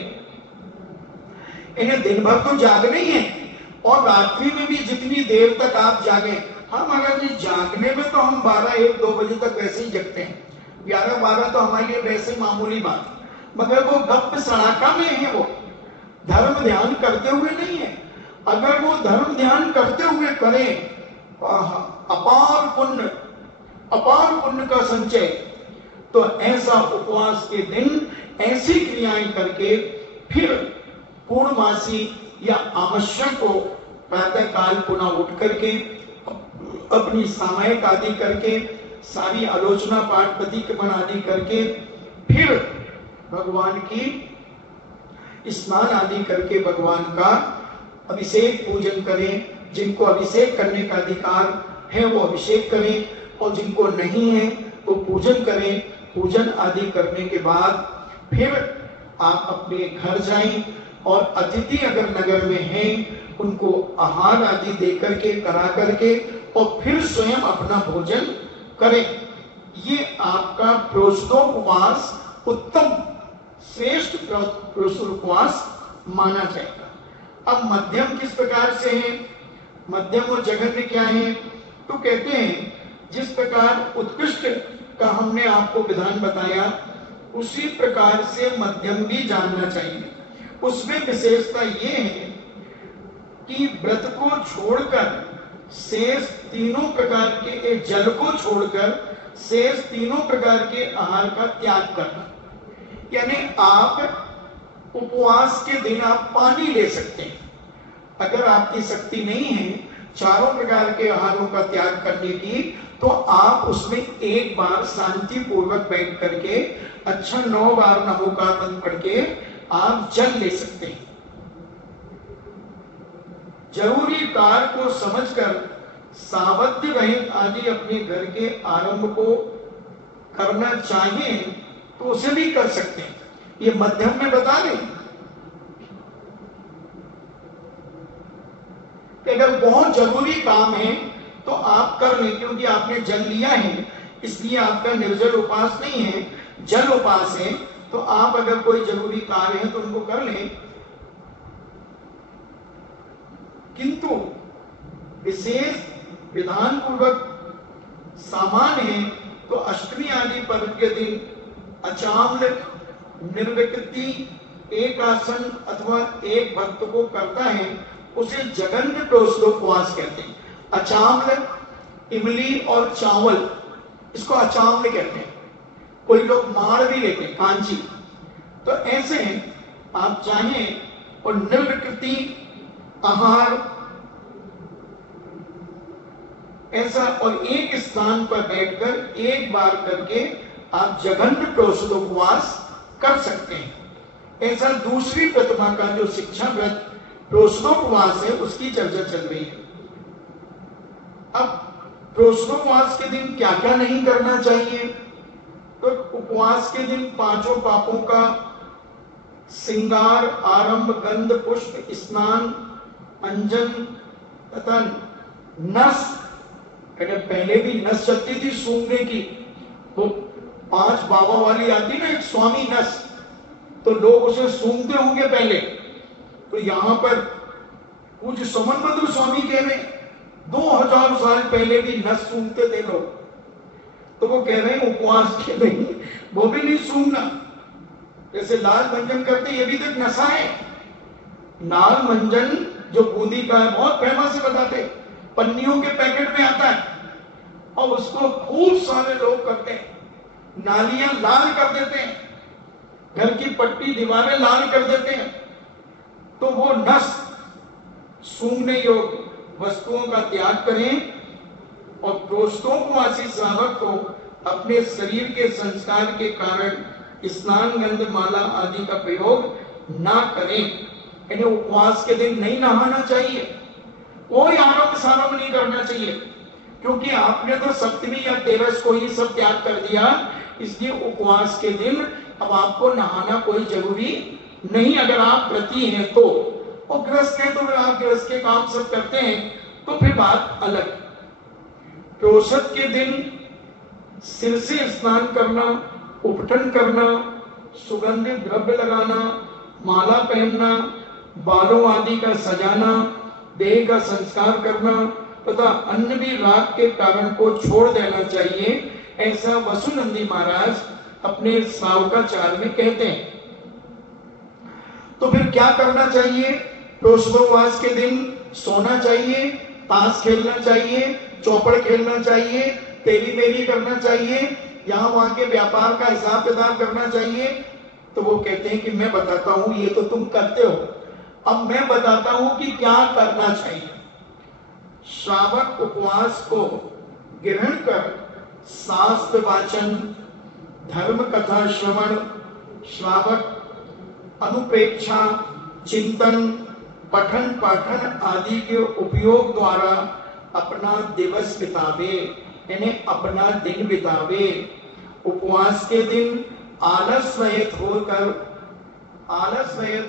इन्हें दिन भर तो जागना ही है और रात्रि में भी जितनी देर तक आप जागे। हाँ महाराज जी, जागने में तो हम 12-1-2 बजे तक वैसे ही जगते हैं, 11-12 तो हमारे लिए वैसे मामूली बात, मगर वो गप सड़ाका में है, वो धर्म ध्यान करते हुए नहीं है। अगर वो धर्म ध्यान करते हुए करें अपार पुण्य का संचय, तो ऐसा उपवास के दिन ऐसी क्रियाएं करके फिर पूर्णमासी या आमश्य को प्रातः काल पुनः उठ करके अपनी सामायिक आदि करके, सारी आलोचना पाठ प्रतिक्रमण आदि करके फिर भगवान की स्नान आदि करके भगवान का अभिषेक पूजन करें। जिनको अभिषेक करने का अधिकार है वो अभिषेक करें और जिनको नहीं है वो पूजन करें। पूजन आदि करने के बाद फिर आप अपने घर जाएं और अतिथि अगर नगर में हैं उनको आहार आदि दे करके, करा करके और फिर स्वयं अपना भोजन करें। ये आपका प्रोष्ठोपवास उत्तम श्रेष्ठ प्रोष्ठोपवास माना जाएगा। अब मध्यम किस प्रकार से है, मध्यम और जघन्य क्या है? तो कहते हैं जिस प्रकार उत्कृष्ट का हमने आपको विधान बताया उसी प्रकार से मध्यम भी जानना चाहिए। उसमें विशेषता ये है कि व्रत को छोड़कर शेष तीनों प्रकार के, जल को छोड़कर शेष तीनों प्रकार के आहार का त्याग करना। यानी आप उपवास के दिन आप पानी ले सकते हैं, अगर आपकी शक्ति नहीं है चारों प्रकार के आहारों का त्याग करने की, तो आप उसमें एक बार शांति पूर्वक बैठ करके अच्छा 9 बार नमोकार मंत्र पढ़ के आप जल ले सकते हैं। जरूरी कार्य को समझकर सावध्य रहित आदि अपने घर के आरंभ को करना चाहिए तो उसे भी कर सकते हैं। ये मध्यम में बता दें कि अगर बहुत जरूरी काम है तो आप कर लें, क्योंकि आपने जल लिया है इसलिए आपका निर्जल उपास नहीं है, जल उपास है। तो आप अगर कोई जरूरी कार्य है तो उनको कर लें, किंतु विशेष विधान पूर्वक सामान्य है तो अष्टमी आदि पर्व के दिन अचाम्ल, निर्विकृति, एक आसन अथवा एक भक्त को करता है उसे जघन्य प्रोष्ठोपवास कहते हैं। अचाम्ल, इमली और चावल, इसको अचाम्ल कहते हैं। कोई लोग माड़ भी लेते हैं, कांची। तो ऐसे आप चाहें और निर्विकृति आहार ऐसा और एक स्थान पर बैठकर एक बार करके आप जघन्य प्रोष्ठोपवास कर सकते हैं। ऐसा दूसरी प्रतिमा का जो शिक्षा व्रत प्रोष्ठोपवास है उसकी चर्चा चल रही है। अब प्रोष्ठोपवास के दिन क्या क्या नहीं करना चाहिए? तो उपवास के दिन पांचों पापों का श्रृंगार, आरंभ, गंध, पुष्प, स्नान, अंजन तथा नस, पहले भी नस चलती थी सूंघने की, तो 5 बाबा वाली आती ना एक स्वामी नस, तो लोग उसे सूंघते होंगे पहले। तो यहाँ पर कुछ समनभद्र स्वामी कह रहे 2000 साल पहले भी नस सूंघते थे लोग, तो वो कह रहे हैं उपवास के दिन वो भी नहीं सूंघना। जैसे लाल मंजन करते, ये भी तो नशा है। लाल मंजन जो बूंदी का है, बहुत फेमस है, बताते पन्नियों के पैकेट में आता है, और उसको खूब सारे लोग करते हैं, नालियां लाल कर देते हैं, घर की पट्टी दीवारें लाल कर देते हैं। तो वो नस सूंघने योग्य वस्तुओं का त्याग करें और दोस्तों को, आशीष श्रावक को अपने शरीर के संस्कार के कारण स्नान, गंध, माला आदि का प्रयोग ना करें। यानी उपवास के दिन नहीं नहाना चाहिए, कोई आरंभ सारंभ नहीं करना चाहिए, क्योंकि आपने तो सप्तमी या तेरस को ही सब त्याग कर दिया। इसलिए उपवास के दिन अब आपको नहाना कोई जरूरी नहीं, अगर आप व्रती हैं तो। और गृहस्थ है तो आप गृहस्थ के काम सब करते हैं तो फिर बात अलग। प्रोषद के दिन सिर से स्नान करना, उपटन करना, सुगंधित द्रव्य लगाना, माला पहनना, बालों आदि का सजाना, देह का संस्कार करना तथा अन्य भी राग के कारण को छोड़ देना चाहिए, ऐसा वसुनंदी महाराज अपने श्रावकाचार में कहते हैं। तो फिर क्या करना चाहिए? प्रोषदोपवास के दिन सोना चाहिए, ताश खेलना चाहिए, चौपड़ खेलना चाहिए, तेरी मेरी करना चाहिए, यहाँ वहां के व्यापार का हिसाब किताब करना चाहिए। तो वो कहते हैं कि मैं बताता हूं, ये तो तुम करते हो, अब मैं बताता हूं कि क्या करना चाहिए। श्रावक उपवास को ग्रहण कर शास्त्र वाचन, धर्म कथा श्रवण, श्रावक अनुपेक्षा, चिंतन, पठन पाठन आदि के उपयोग द्वारा अपना दिवस बितावे, यानी अपना दिन बितावे। उपवास के दिन आलस रहित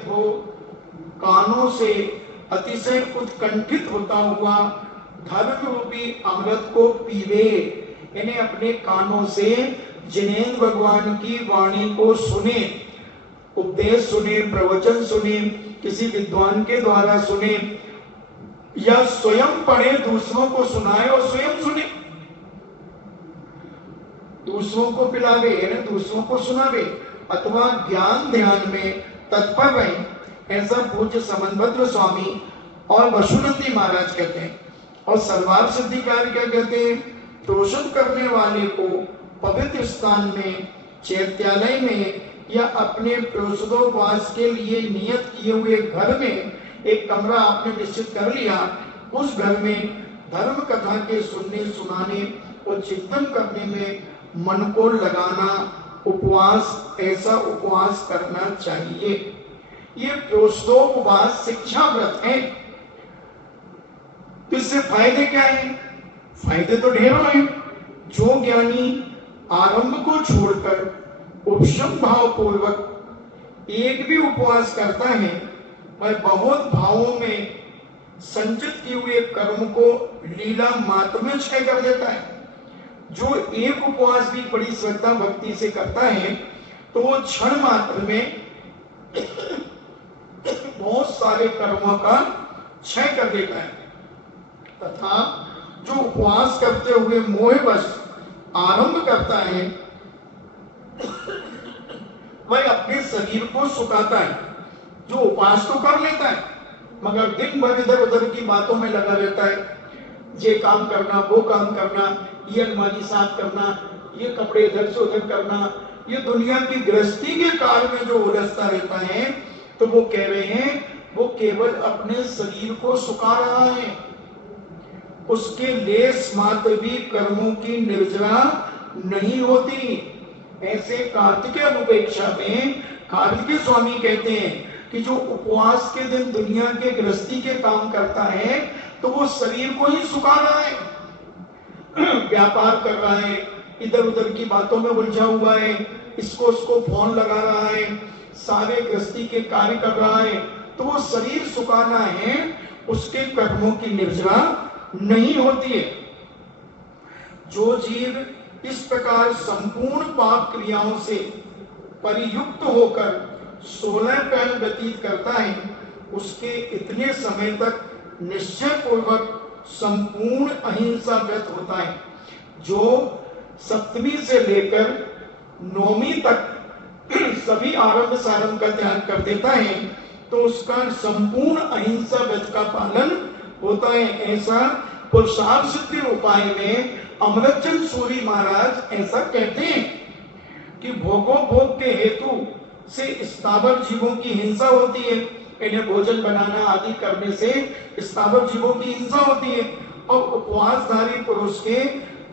हो कानों से अतिशय उत्कंठित होता हुआ धर्म रूपी अमृत को पीवे, यानी अपने कानों से जिनेंद्र भगवान की वाणी को सुने, उपदेश सुने, प्रवचन सुने, किसी विद्वान के द्वारा सुने, या स्वयं पढ़े, दूसरों को सुनाए और स्वयं सुने, दूसरों को पिलावे यानी दूसरों को सुनावे, अथवा ज्ञान ध्यान में तत्पर रहे, ऐसा पूज्य समनभद्र स्वामी और वसुनंदी महाराज कहते हैं। और सर्वार्थ सिद्धिकार क्या कहते हैं? प्रोषण करने वाले को पवित्र स्थान में, चैत्यालय में या अपने प्रोषदोपवास के लिए नियत किए हुए घर में एक कमरा आपने निश्चित कर लिया, उस घर में धर्म कथा के सुनने, सुनाने और चिंतन करने में मन को लगाना, उपवास, ऐसा उपवास करना चाहिए। ये प्रोषदोपवास शिक्षा व्रत है। तो इससे फायदे क्या है? फायदे तो ढेरों हैं। जो ज्ञानी आरंभ को छोड़कर उपशम भाव पूर्वक एक भी उपवास करता है, वह बहुत भावों में संचित किए हुए कर्म को लीला मात्र में क्षय कर देता है। जो एक उपवास भी बड़ी श्रद्धा भक्ति से करता है तो वो क्षण मात्र में बहुत सारे कर्मों का क्षय कर देता है, तथा जो उपवास करते हुए मोहवश आरंभ करता है वह अपने शरीर को सुखाता है। जो उपवास तो कर लेता है मगर दिन भर इधर उधर की बातों में लगा रहता है, ये काम करना, वो काम करना, ये अलमारी साफ करना, ये कपड़े इधर से उधर करना, ये दुनिया की गृहस्थी के कार्य में जो उलझता रहता है, तो वो कह रहे हैं वो केवल अपने शरीर को सुखा रहा है, उसके लेस मात्र भी कर्मों की निर्जरा नहीं होती। ऐसे कार्तिकेय अनुपेक्षा में कार्तिकेय स्वामी कहते हैं कि जो उपवास के दिन दुनिया के गृहस्थी के काम करता है तो वो शरीर को ही सुखा रहा है, व्यापार कर रहा है, इधर उधर की बातों में उलझा हुआ है, इसको उसको फोन लगा रहा है, सारे गृहस्थी के कार्य कर रहा है, तो वो शरीर सुखाना है, उसके कर्मों की निर्जरा नहीं होती है। जो जीव इस प्रकार संपूर्ण पाप क्रियाओं से परियुक्त होकर 16 पहर व्यतीत करता है, उसके इतने समय तक निश्चय पूर्वक संपूर्ण अहिंसा व्रत होता है। जो सप्तमी से लेकर 9वीं तक सभी आरंभ सारंभ का त्याग कर देता है, तो उसका संपूर्ण अहिंसा व्रत का पालन होता है। ऐसा पुरुषार्थ सिद्धि उपाय में अमृतचंद सूरी महाराज ऐसा कहते हैं कि भोग के हेतु से स्थावर जीवों की हिंसा होती है, इन्हें भोजन बनाना आदि करने से स्थावर जीवों की हिंसा होती है। और उपवासधारी पुरुष के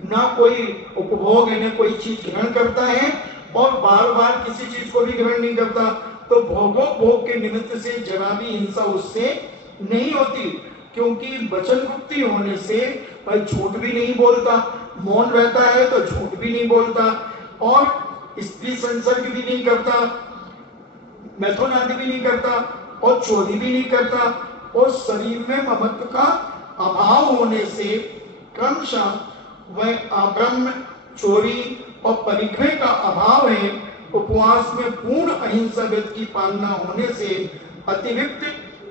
ना कोई उपभोग इन्हें कोई चीज ग्रहण करता है और बार बार किसी चीज को भी ग्रहण नहीं करता, तो भोग के निमित्त से जरा भी हिंसा उससे नहीं होती, क्योंकि वचन गुप्ती होने से भाई झूठ भी नहीं बोलता, मौन रहता है तो झूठ भी नहीं बोलता, और स्त्री संसर्ग भी नहीं करता, मैथुन आदि भी नहीं करता, और चोरी भी नहीं करता, और शरीर में ममत्व का अभाव होने से क्रमशः वह अब्रह्म, चोरी और परिग्रह का अभाव है। उपवास में पूर्ण अहिंसा व्रत की पालना होने से अतिरिक्त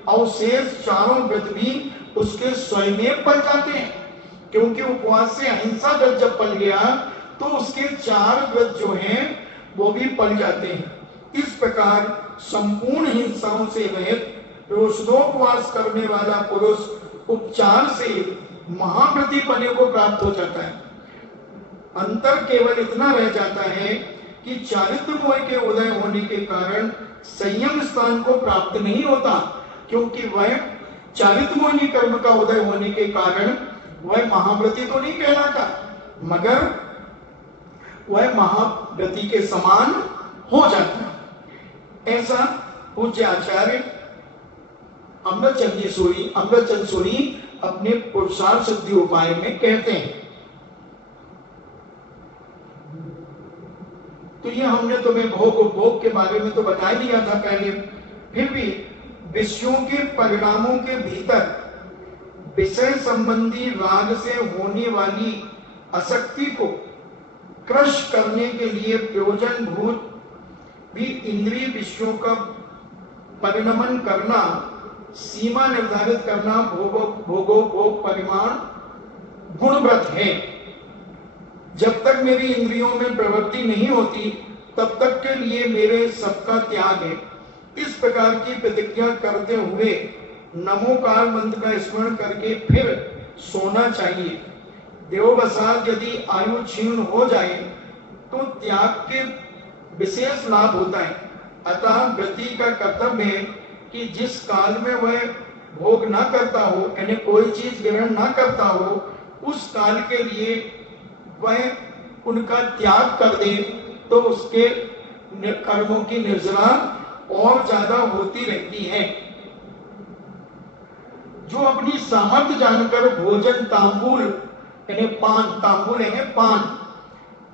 अवशेष चारों व्रत भी उसके स्वयं में पल जाते हैं, क्योंकि उपवास से अहिंसा व्रत जब पल गया तो उसके 4 व्रत जो हैं वो भी पल जाते हैं। इस प्रकार संपूर्ण हिंसाओं से रहित रोषदोपवास करने वाला पुरुष उपचार से महाव्रती पने को प्राप्त हो जाता है। अंतर केवल इतना रह जाता है कि चारित्र मोह के उदय होने के कारण संयम स्थान को प्राप्त नहीं होता, क्योंकि वह चारित्र मोहिनी कर्म का उदय होने के कारण वह महाव्रती तो नहीं कहलाता, मगर वह महाव्रती के समान हो जाता है। ऐसा पूज्य आचार्य अमृतचंद सूरी अपने पुरुषार्थ सिद्धि उपाय में कहते हैं। तो ये हमने तुम्हें भोग के बारे में तो बता दिया था पहले, फिर भी विषयों के परिणामों के भीतर विषय संबंधी राग से होने वाली आसक्ति को क्रश करने के लिए प्रयोजन भूत भी इंद्रिय विषयों का परिणमन करना, सीमा निर्धारित करना भोग परिमाण गुणव्रत है। जब तक मेरी इंद्रियों में प्रवृत्ति नहीं होती तब तक के लिए मेरे सबका त्याग है। इस प्रकार की प्रतिज्ञा करते हुए नमोकार मंत्र का स्मरण करके फिर सोना चाहिए। देववसात यदि आयु क्षीण हो जाए तो त्याग के विशेष लाभ होता है। अतः व्यक्ति का कर्तव्य है कि जिस काल में वह भोग ना करता हो, यानी कोई चीज ग्रहण ना करता हो, उस काल के लिए वह उनका त्याग कर दे, तो उसके कर्मों की निर्जरा और ज्यादा होती रहती है। जो अपनी सामर्थ्य जानकर भोजन तांबूल यानी तांबूल यानी पान,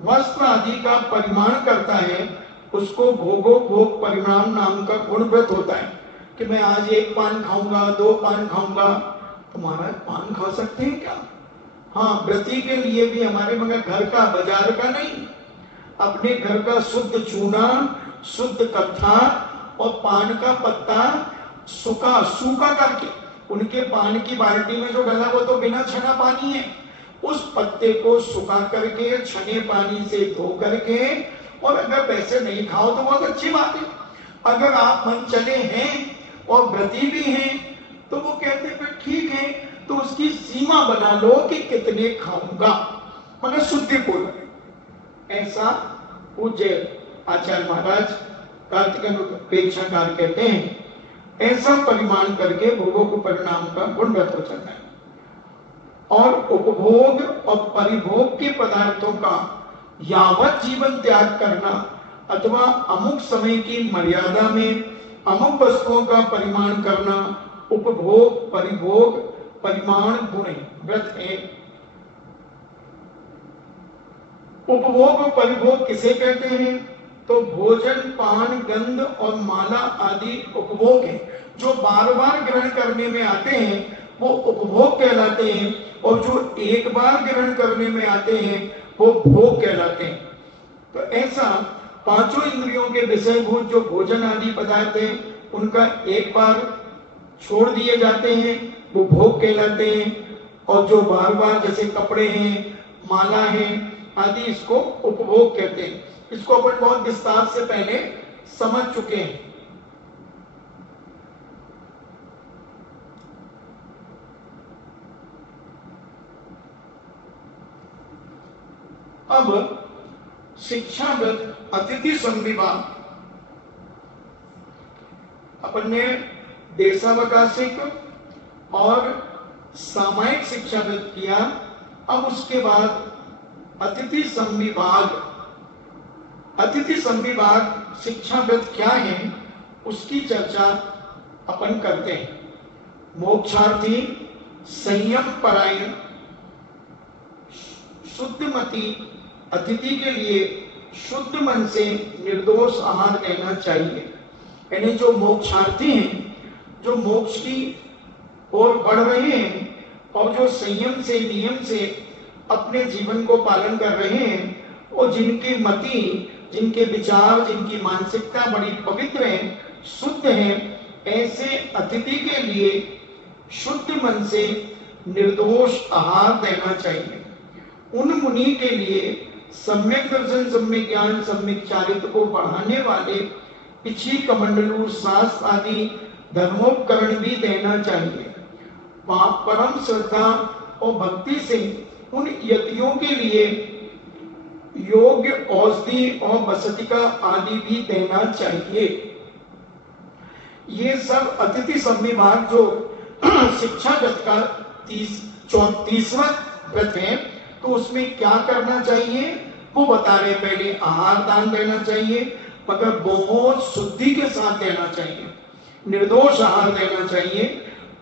वस्त्र आदि का परिमाण करता है, उसको भोग परिमाण नाम का गुणव्रत होता है कि मैं आज 1 पान खाऊंगा, 2 पान खाऊंगा। तो महाराज पान खा सकते हैं क्या? हाँ, व्रती के लिए भी हमारे मगर घर का, बाजार का नहीं, अपने घर का शुद्ध चूना, शुद्ध कट्ठा और पान का पत्ता सूखा करके, उनके पान की बाल्टी में जो डाला वो तो बिना छना पानी है, उस पत्ते को सुखा करके छने पानी से धो करके, और अगर पैसे नहीं खाओ तो बहुत अच्छी बात है। अगर आप मन चले हैं और व्रती भी हैं तो वो कहते हैं ठीक है, तो उसकी सीमा बना लो कि कितने खाऊंगा, मगर शुद्धिपूर्वक। ऐसा पूज्य आचार्य महाराज कार्तिकेय कहते हैं। ऐसा परिमाण करके भोगों के परिणाम का गुणव्रत हो जाता है। और उपभोग और परिभोग के पदार्थों का यावत जीवन त्याग करना अथवा अमुक समय की मर्यादा में अमुक वस्तुओं का परिमाण करना उपभोग परिभोग परिमाण गुण व्रत है। उपभोग और परिभोग किसे कहते हैं? तो भोजन, पान, गंध और माला आदि उपभोग है। जो बार बार ग्रहण करने में आते हैं वो उपभोग कहलाते हैं, और जो एक बार ग्रहण करने में आते हैं वो भोग कहलाते हैं। तो ऐसा पांचों इंद्रियों के विषयभूत जो भोजन आदि पदार्थ हैं उनका एक बार छोड़ दिए जाते हैं वो भोग कहलाते हैं, और जो बार बार जैसे कपड़े हैं, माला है आदि इसको उपभोग कहते हैं। इसको अपन बहुत विस्तार से पहले समझ चुके हैं। अब शिक्षागत अतिथि संविभाग अपन ने देशावकाशिक और सामायिक शिक्षागत किया। अब उसके बाद अतिथि संविभाग, अतिथि संविभाग शिक्षागत क्या है उसकी चर्चा अपन करते हैं। मोक्षार्थी, संयम परायण, शुद्धमती अतिथि के लिए शुद्ध मन से निर्दोष आहार लेना चाहिए। यानी जो मोक्षार्थी हैं, जो मोक्ष की ओर बढ़ रहे हैं और जो संयम से, नियम से अपने जीवन को पालन कर रहे हैं, और जिनकी मति, जिनके विचार, जिनकी मानसिकता बड़ी पवित्र है, शुद्ध है, ऐसे अतिथि के लिए शुद्ध मन से निर्दोष आहार देना चाहिए। उन मुनि के लिए सम्यक दर्शन, सम्यक ज्ञान, सम्यक चारित्र को बढ़ाने वाले पिछी, कमंडलू, शास्त्र आदि धर्मोपकरण भी देना चाहिए। परम श्रद्धा और भक्ति से उन यतियों के लिए योग्य औषधि और बसतिका आदि भी देना चाहिए। ये सब अतिथि संविभाग जो शिक्षागत का 34वां व्रत है, तो उसमें क्या करना चाहिए वो बता रहे। पहले आहार दान देना चाहिए, मगर बहुत शुद्धि के साथ देना चाहिए, निर्दोष आहार देना चाहिए,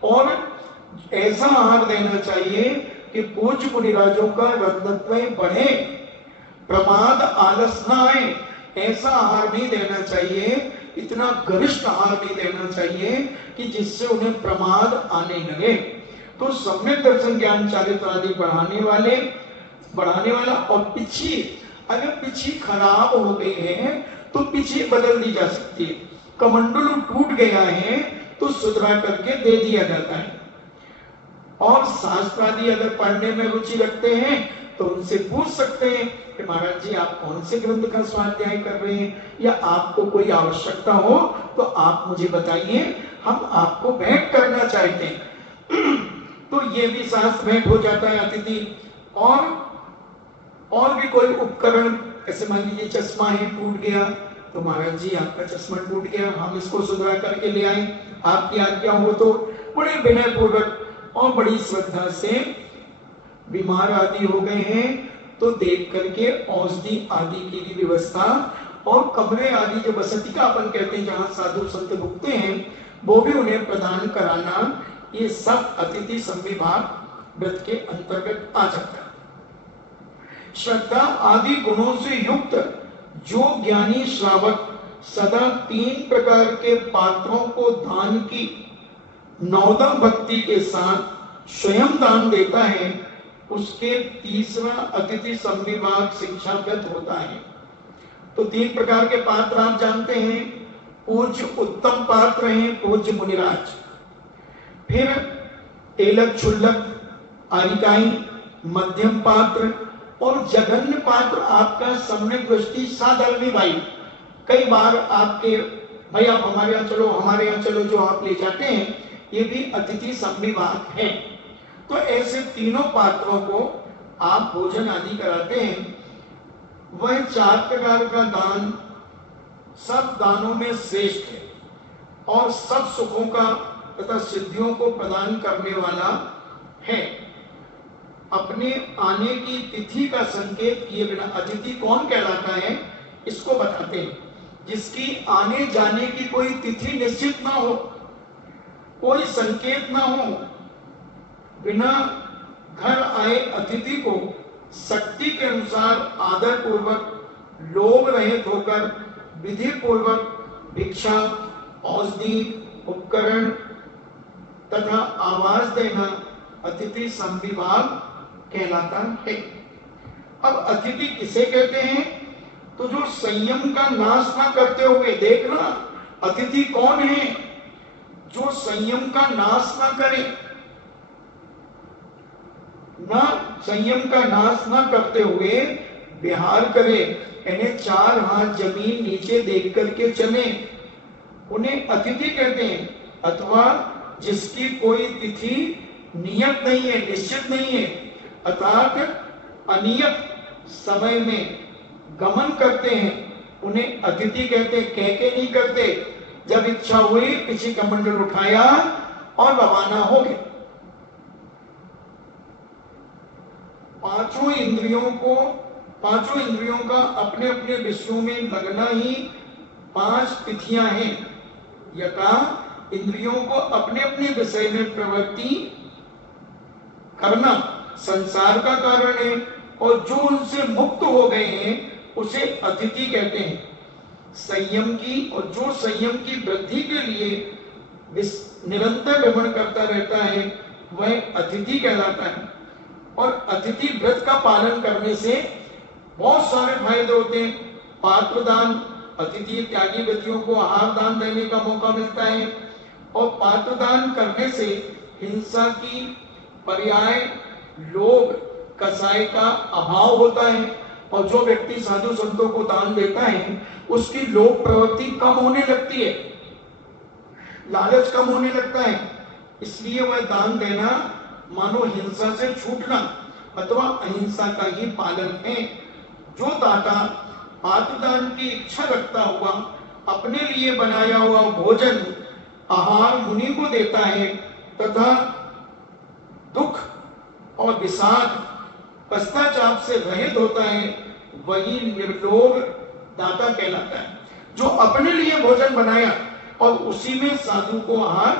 और ऐसा आहार देना चाहिए कि पूज्य मुनिराजों का रत्नत्व बढ़े, प्रमाद आलस ना आए। ऐसा आहार नहीं देना चाहिए, इतना गरिष्ठ आहार नहीं देना चाहिए कि जिससे उन्हें प्रमाद आने लगे। तो सम्यक दर्शन, ज्ञान, चारित्र आदि बढ़ाने वाला, और पिछी, अगर पिछी खराब हो गई है तो पिछी बदल दी जा सकती है। कमंडलू टूट गया है तो सुधरा करके दे दिया जाता है। और शास्त्र आदि अगर पढ़ने में रुचि रखते हैं तो उनसे पूछ सकते हैं कि महाराज जी आप कौन से ग्रंथ का स्वाध्याय कर रहे हैं, या आपको कोई आवश्यकता हो तो आप मुझे बताइए, हम आपको भेंट करना चाहते हैं। तो ये भी शास्त्र भेंट हो जाता है अतिथि। और भी कोई उपकरण, ऐसे मान लीजिए चश्मा ही टूट गया, तो महाराज जी आपका चश्मा टूट गया, हम इसको सुधरा करके ले आए, आपकी आज्ञा हो तो। बड़े विनय पूर्वक और बड़ी श्रद्धा से, बीमार आदि हो गए हैं तो देख करके औषधि आदि की भी व्यवस्था, और कमरे आदि जो बसती का अपन कहते हैं जहाँ साधु संत रुकते हैं, वो भी उन्हें प्रदान कराना, ये सब अतिथि संविभाग व्रत के अंतर्गत आ जाता है। श्रद्धा आदि गुणों से युक्त जो ज्ञानी श्रावक सदा 3 प्रकार के पात्रों को दान की नौदम भक्ति के साथ स्वयं दान देता है, उसके 3वां अतिथि संविभाग शिक्षागत होता है। तो 3 प्रकार के पात्र आप जानते हैं। पूज्य उत्तम पात्र हैं पूज्य मुनिराज, फिर एलक क्षुल्लक आरिकाई मध्यम पात्र, और जघन्य पात्र आपका सम्यक दृष्टि साधर्मी भाई। कई बार आपके भाई आप हमारे यहाँ चलो, हमारे यहाँ चलो, जो आप ले जाते हैं, ये भी अतिथि संविभाग है। तो ऐसे तीनों पात्रों को आप भोजन आदि कराते हैं। वह 4 प्रकार का दान सब दानों में श्रेष्ठ है और सब सुखों का तथा सिद्धियों को प्रदान करने वाला है। अपने आने की तिथि का संकेत किए बिना अतिथि कौन कहलाता है, इसको बताते हैं। जिसकी आने जाने की कोई तिथि निश्चित ना हो, कोई संकेत ना हो, बिना घर आए अतिथि को शक्ति के अनुसार आदर पूर्वक लोभ रहित होकर विधि पूर्वक भिक्षा, औषधि, उपकरण तथा आवास देना अतिथि संविभाग कहलाता है। अब अतिथि किसे कहते हैं? तो जो संयम का नाश ना करते हुए, देखना अतिथि कौन है? जो संयम का नाश ना करे, ना संयम का नाश ना करते हुए विहार करे, यानी 4 हाथ जमीन नीचे देख करके चले, उन्हें अतिथि कहते हैं। अथवा जिसकी कोई तिथि नियत नहीं है, निश्चित नहीं है, अर्थात अनियत समय में गमन करते हैं, उन्हें अतिथि कहते हैं। कह के नहीं करते, जब इच्छा हुई किसी कमंडल उठाया और रवाना हो गए। पांचों इंद्रियों का अपने अपने विषयों में लगना ही 5 तिथियां हैं। यथा इंद्रियों को अपने अपने विषय में प्रवृत्ति करना संसार का कारण है, और जो उनसे मुक्त हो गए हैं उसे अतिथि कहते हैं। संयम की, और जो संयम की वृद्धि के लिए निरंतर भ्रमण करता रहता है वह अतिथि कहलाता है। और अतिथि व्रत का पालन करने से बहुत सारे फायदे होते हैं। पात्र दान, अतिथि त्यागी व्यक्तियों को आहार दान देने का मौका मिलता है, और पात्र दान करने से हिंसा की पर्याय लोभ, कसाई का अभाव होता है, और जो व्यक्ति साधु संतों को दान देता है उसकी लोभ प्रवृत्ति कम होने लगती है, लालच कम होने लगता है। इसलिए वह दान देना मानो हिंसा से छूटना अथवा अहिंसा का ही पालन है। जो दाता पात्रदान की इच्छा रखता हुआ अपने लिए बनाया हुआ भोजन आहार मुनि को देता है तथा दुख और विषाद पश्चाताप से रहित होता है, वही निर्लोभ दाता कहलाता है। जो अपने लिए भोजन बनाया और उसी में साधु को आहार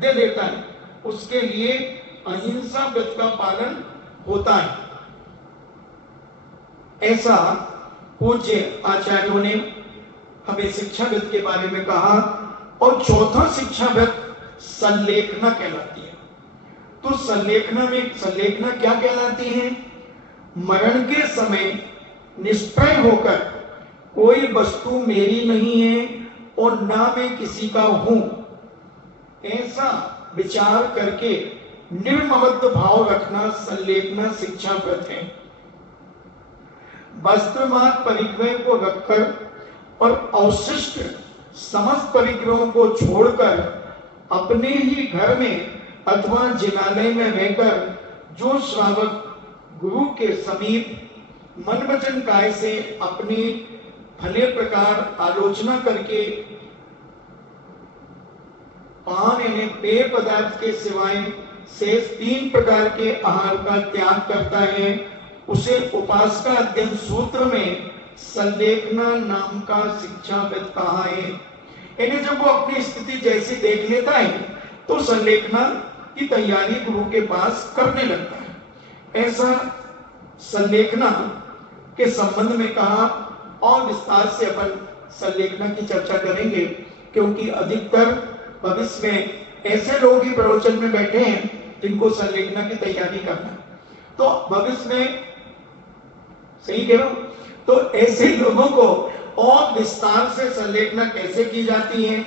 दे देता है, उसके लिए अहिंसा व्रत का पालन होता है। ऐसा पूज्य आचार्यों ने हमें शिक्षा व्रत के बारे में कहा। और चौथा शिक्षा व्रत संलेखना कहलाती है। तो संलेखना क्या कहलाती है? मरण के समय निष्प्रय होकर कोई वस्तु मेरी नहीं है और ना मैं किसी का हूं, ऐसा विचार करके निर्ममत्व भाव रखना संलेखना शिक्षा व्रत है। वस्त्रमात्र परिग्रह को रखकर और अवशिष्ट समस्त परिग्रहों को छोड़कर अपने ही घर में अथवा जिनालय में रहकर जो श्रावक गुरु के समीप मन वचन काय से अपनी भले प्रकार आलोचना करके पान यानी पेय पदार्थ के सिवाय शेष 3 प्रकार के आहार का त्याग करता है, उसे उपासका अध्ययन सूत्र में संलेखना नाम का शिक्षा व्रत कहा है। यानी जब वो अपनी स्थिति जैसी देख लेता है तो संलेखना की तैयारी गुरु के पास करने लगता है। ऐसा संलेखना के संबंध में कहा और विस्तार से अपन संलेखना की चर्चा करेंगे, क्योंकि अधिकतर भविष्य में ऐसे लोग ही प्रवचन में बैठे हैं जिनको संलेखना की तैयारी करना है। तो भविष्य में सही कह रहा हूं, तो ऐसे लोगों को और विस्तार से संलेखना कैसे की जाती है,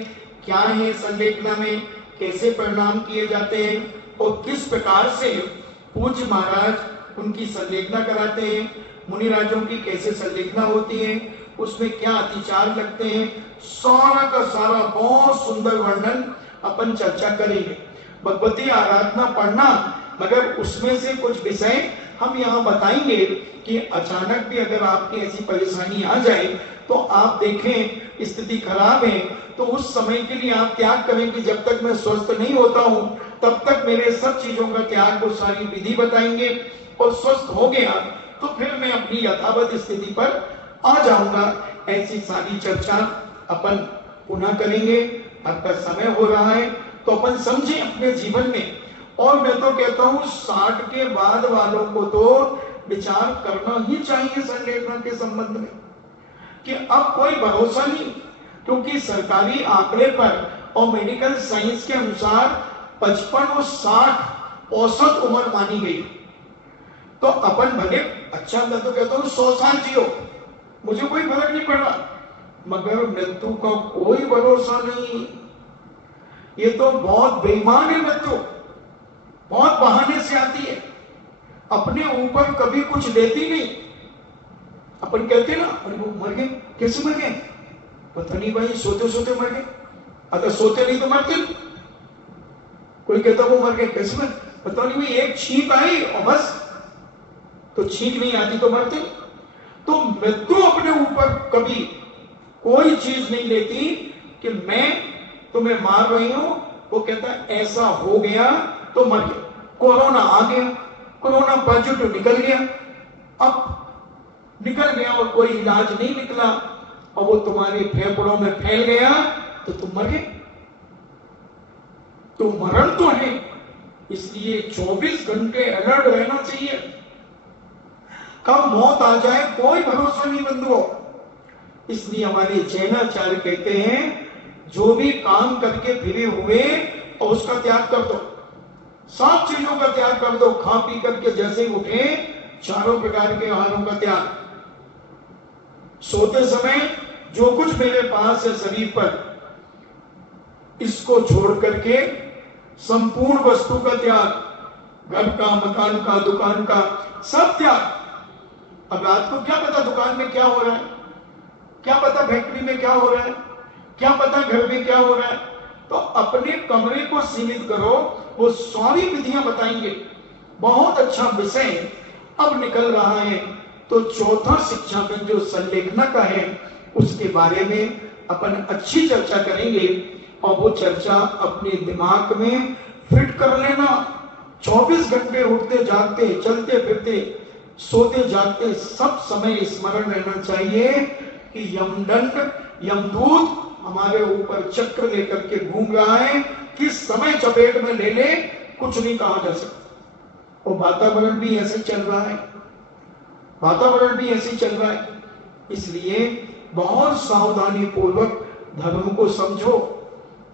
क्या है संलेखना में, कैसे परिणाम किए जाते हैं और किस प्रकार से पूज्य महाराज उनकी संलेखना कराते हैं, मुनिराजों की कैसे संलेखना होती है, उसमें क्या अतिचार लगते हैं, सारा का सारा बहुत सुंदर वर्णन अपन चर्चा करेंगे। भगवती आराधना पढ़ना, मगर उसमें से कुछ विषय हम यहाँ बताएंगे कि अचानक भी अगर आपकी ऐसी परेशानी आ जाए तो आप देखें स्थिति खराब है तो उस समय के लिए आप त्याग करें कि जब तक मैं स्वस्थ नहीं होता हूं तब तक मेरे सब चीजों का त्याग को सारी विधि बताएंगे, और स्वस्थ हो गया तो फिर मैं अपनी यथावत स्थिति पर आ जाऊंगा। ऐसी सारी चर्चा अपन पुनः करेंगे। आपका समय हो रहा है तो अपन समझें अपने जीवन में। और मैं तो कहता हूं 60 के बाद वालों को तो विचार करना ही चाहिए संलेखना के संबंध में कि अब कोई भरोसा नहीं, क्योंकि सरकारी आंकड़े पर और मेडिकल साइंस के अनुसार 55 और 60 औसत उम्र मानी गई। तो अपन भले, अच्छा मैं तो कहता हूं 100 साल जियो, मुझे कोई फर्क नहीं पड़ रहा, मगर मृत्यु का कोई भरोसा नहीं। ये तो बहुत बेईमान है मृत्यु, बहुत बहाने से आती है, अपने ऊपर कभी कुछ लेती नहीं। अपन कहते ना, अरे वो मर गए, कैसे मर गए, पता नहीं भाई, सोते सोते मर गए। अगर सोते नहीं तो मरते। कोई कहता वो मर गए, कैसे मर, पता नहीं भाई, एक छींक आई और बस, तो छींक नहीं आती तो मरते। तो मृत्यु अपने ऊपर कभी कोई चीज नहीं लेती कि मैं तुम्हें मार रही हूं। वो कहता ऐसा हो गया तो मर गया, कोरोना आ गया, कोरोना पॉजिटिव निकल गया, अब निकल गया और कोई इलाज नहीं निकला और वो तुम्हारे फेफड़ों में फैल गया तो तुम मर गए। तो मरण तो है, इसलिए 24 घंटे अलर्ट रहना चाहिए। कब मौत आ जाए कोई भरोसा नहीं बंधुओं। इसलिए हमारे जैनाचार्य कहते हैं, जो भी काम करके फिरे हुए और उसका त्याग कर दो, सब चीजों का त्याग कर दो। खा पी करके जैसे ही उठे, चारों प्रकार के आहारों का त्याग। सोते समय जो कुछ मेरे पास है शरीर पर, इसको छोड़ करके संपूर्ण वस्तु का त्याग, घर का, मकान का, दुकान का, सब त्याग। अब रात को क्या पता दुकान में क्या हो रहा है, क्या पता फैक्ट्री में क्या हो रहा है, क्या पता घर में क्या हो रहा है। तो अपने कमरे को सीमित करो, वो सारी विधियां बताएंगे। बहुत अच्छा विषय अब निकल रहा है। तो चौथा शिक्षागत जो संलेखना का है, उसके बारे में अपन अच्छी चर्चा करेंगे और वो चर्चा अपने दिमाग में फिट कर लेना। 24 घंटे उठते जागते, चलते फिरते, सोते जागते, सब समय स्मरण रहना चाहिए कि यमदंड, यमदूत हमारे ऊपर चक्र लेकर के घूम रहा है, किस समय चपेट में ले ले कुछ नहीं कहा जा सकता। और वातावरण भी ऐसे चल रहा है, वातावरण भी ऐसे चल रहा है। इसलिए बहुत सावधानी पूर्वक धर्म को समझो।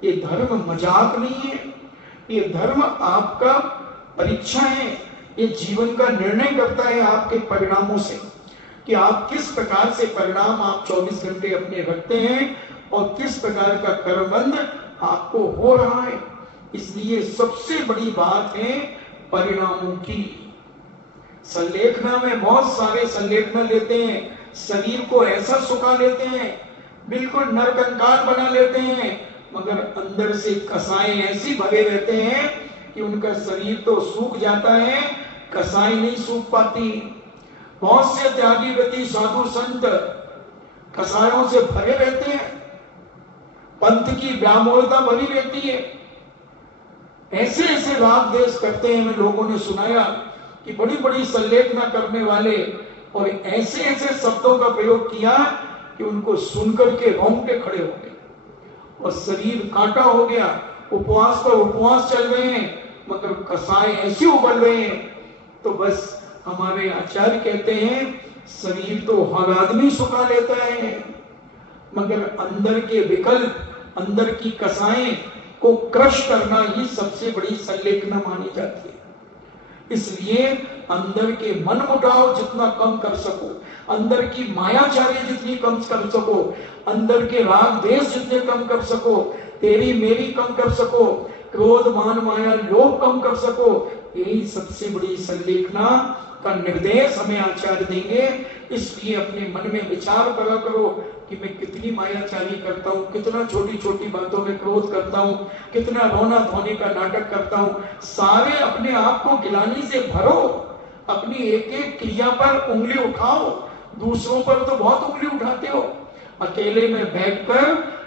ये धर्म मजाक नहीं है, ये धर्म आपका परीक्षा है। ये जीवन का निर्णय करता है आपके परिणामों से, कि आप किस प्रकार से परिणाम आप 24 घंटे अपने रखते हैं और किस प्रकार का कर्मबंध आपको हो रहा है। इसलिए सबसे बड़ी बात है परिणामों की। संलेखना में बहुत सारे संलेखना लेते हैं, शरीर को ऐसा सुखा लेते हैं, बिल्कुल नरकंकाल बना लेते हैं, मगर अंदर से कसाई ऐसी भरे रहते हैं कि उनका शरीर तो सूख जाता है, कसाई नहीं सूख पाती। बहुत से त्यागी व्यक्ति, साधु संत कसायों से भरे रहते हैं, पंथ की ब्राह्मणता भरी रहती है। ऐसे ऐसे राग देश करते हैं। लोगों ने सुनाया कि बड़ी बड़ी संलेखना करने वाले और ऐसे ऐसे शब्दों का प्रयोग किया कि उनको सुनकर के रोंगटे खड़े हो गए और शरीर कांटा हो गया। उपवास पर उपवास चल रहे हैं, मगर कसाय ऐसे उबल रहे हैं। तो बस हमारे आचार्य कहते हैं, शरीर तो हर आदमी सुखा लेता है, मगर अंदर के विकल्प, अंदर की कसाएं को क्रश करना ही सबसे बड़ी संलेखना मानी जाती है। इसलिए अंदर के मन मुटाव जितना कम कर सको, अंदर की मायाचार्य जितनी कम कर सको, अंदर के राग देश जितने कम कर सको, तेरी मेरी कम कर सको, क्रोध मान माया लोभ कम कर सको, यही सबसे बड़ी संलेखना का निर्देश हमें आचार्य देंगे। इसलिए अपने मन में विचार करा करो कि मैं कितनी मायाचारी करता हूँ, कितना छोटी छोटी बातों में क्रोध करता हूँ, कितना रोना धोने का नाटक करता हूँ। सारे अपने आप को गिलानी से भरो, अपनी एक एक क्रिया पर उंगली उठाओ। दूसरों पर तो बहुत उंगली उठाते हो, अकेले में बैठकर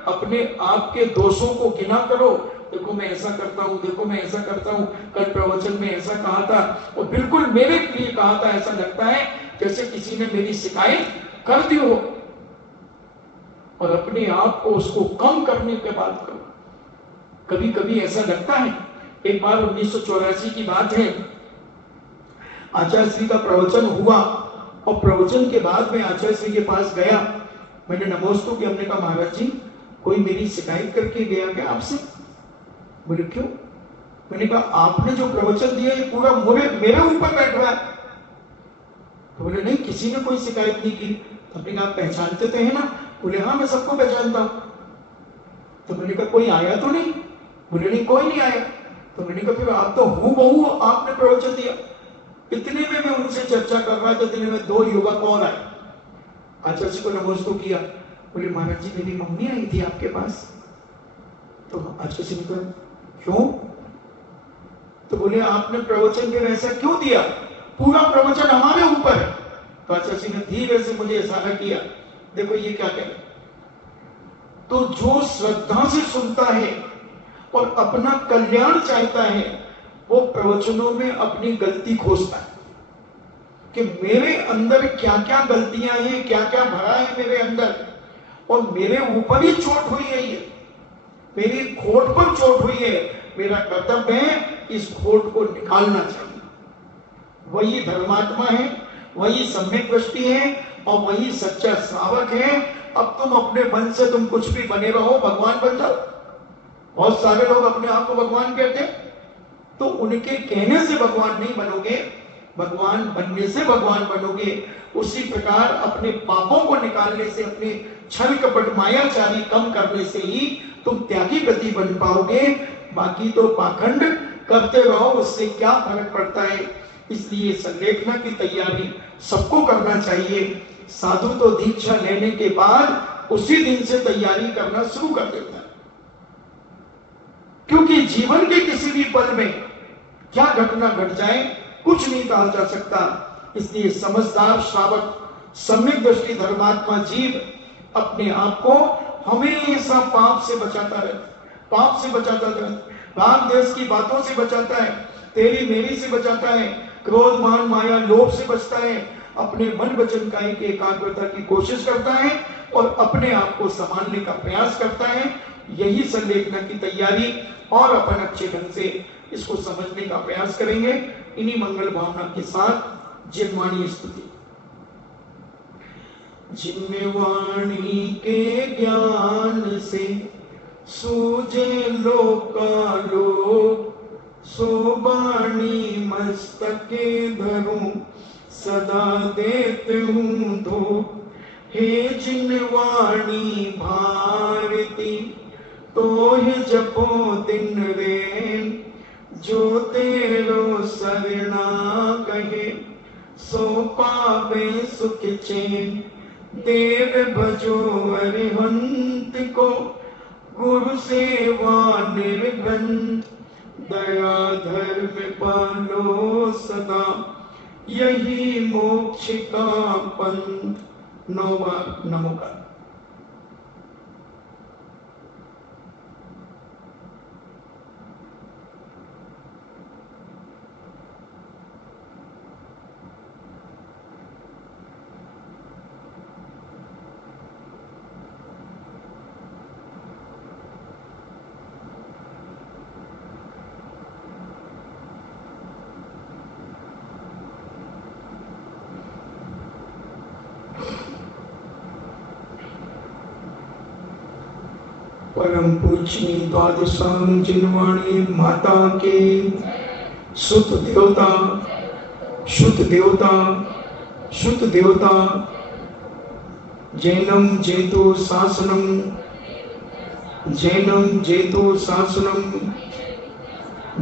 अपने आप के दोषों को गिना करो। देखो मैं ऐसा करता हूँ, देखो मैं ऐसा करता हूँ, कल प्रवचन में ऐसा कहा था और बिल्कुल मेरे लिए कहा था, ऐसा लगता है जैसे किसी ने मेरी शिकायत कर दी हो। और अपने आप को उसको कम करने के बाद करो। कभी कभी ऐसा लगता है, एक बार 1984 की बात है, आचार्य श्री का प्रवचन हुआ और प्रवचन के बाद में आचार्य श्री के पास गया, मैंने नमोस्तु कि हमने कहा महाराज जी कोई मेरी शिकायत करके गया क्या आपसे? बोले क्यों? मैंने कहा आपने जो प्रवचन दिया ये पूरा मेरे ऊपर बैठ रहा है। तो बोले नहीं किसी ने कोई शिकायत नहीं की। हमने कहा पहचानते तो है ना? बोले हाँ मैं सबको पहचानता हूं। तो मैंने कहा कोई आया तो नहीं? बोले नहीं कोई नहीं आया। तो मैंने कहा फिर आप तो हूबहू आपने प्रवचन दिया। इतने में मैं उनसे चर्चा कर रहा था, इतने में 2 युवक और आए, आचार्य को नमस्कार किया। बोले महाराज जी मेरी मम्मी आई थी आपके पास। तो आचार्य जी ने कहा क्यों? तो बोले आपने प्रवचन फिर ऐसा क्यों दिया? पूरा प्रवचन हमारे ऊपर है। तो आचार्य जी ने धीरे से मुझे इशारा किया, देखो ये क्या कह, तो जो श्रद्धा से सुनता है और अपना कल्याण चाहता है वो प्रवचनों में अपनी गलती खोजता है कि मेरे अंदर क्या क्या गलतियां हैं, क्या क्या भरा है मेरे अंदर, और मेरे ऊपर ही चोट हुई है, ये मेरी खोट पर चोट हुई है, मेरा कर्तव्य है इस खोट को निकालना चाहिए। वही धर्मात्मा है, वही सम्यक दृष्टि है और वही सच्चा श्रावक है। अब तुम अपने मन से तुम कुछ भी बने रहो, भगवान बन जाओ। बहुत सारे लोग अपने आप को भगवान कहते हैं, तो उनके कहने से भगवान नहीं बनोगे, भगवान बनने से भगवान बनोगे। उसी प्रकार अपने पापों को निकालने से, अपने छल कपट मायाचारी कम करने से ही तुम त्यागी गति बन पाओगे। बाकी तो पाखंड करते रहो, उससे क्या फर्क पड़ता है। इसलिए संलेखना की तैयारी सबको करना चाहिए। साधु तो दीक्षा लेने के बाद उसी दिन से तैयारी करना शुरू कर देता है, क्योंकि जीवन के किसी भी पल में क्या घटना घट जाए कुछ नहीं कहा जा सकता। इसलिए समझदार श्रावक, सम्यक दृष्टि धर्मात्मा जीव अपने आप को हमेशा पाप से बचाता रहे, पाप से बचाता रहे, भाग देश की बातों से बचाता है, तेरी मेरी से बचाता है, क्रोध मान माया लोभ से बचता है, अपने मन वचन काया की एकाग्रता की कोशिश करता है और अपने आप को संभालने का प्रयास करता है। यही संलेखना की तैयारी, और अपन अच्छे ढंग से इसको समझने का प्रयास करेंगे। इन्हीं मंगल भावना के साथ जिनवाणी स्तुति। जिनवाणी के ज्ञान से सूझे लोकालोक, सो बाणी मस्तके धरूं सदा देते हूँ धूप। हे जिनवाणी भारती तो ही जपो दिन रैन, जो तेरो सरना कहे सो पावे सुख चैन। देव भजो अरिहंत को गुरु सेवा निर्घन, दया धर्म पालो सदा यही मोक्ष का पंथ। 9 बार नमोकार। परम पूजनी द्वादशांग जिनवाणी माता के सुत देवता, शुद्ध देवता, शुद्ध देवता, जैनम जेतु शासनम, जैनम जेतु शासनम,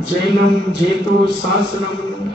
जैनम जेतु शासनम,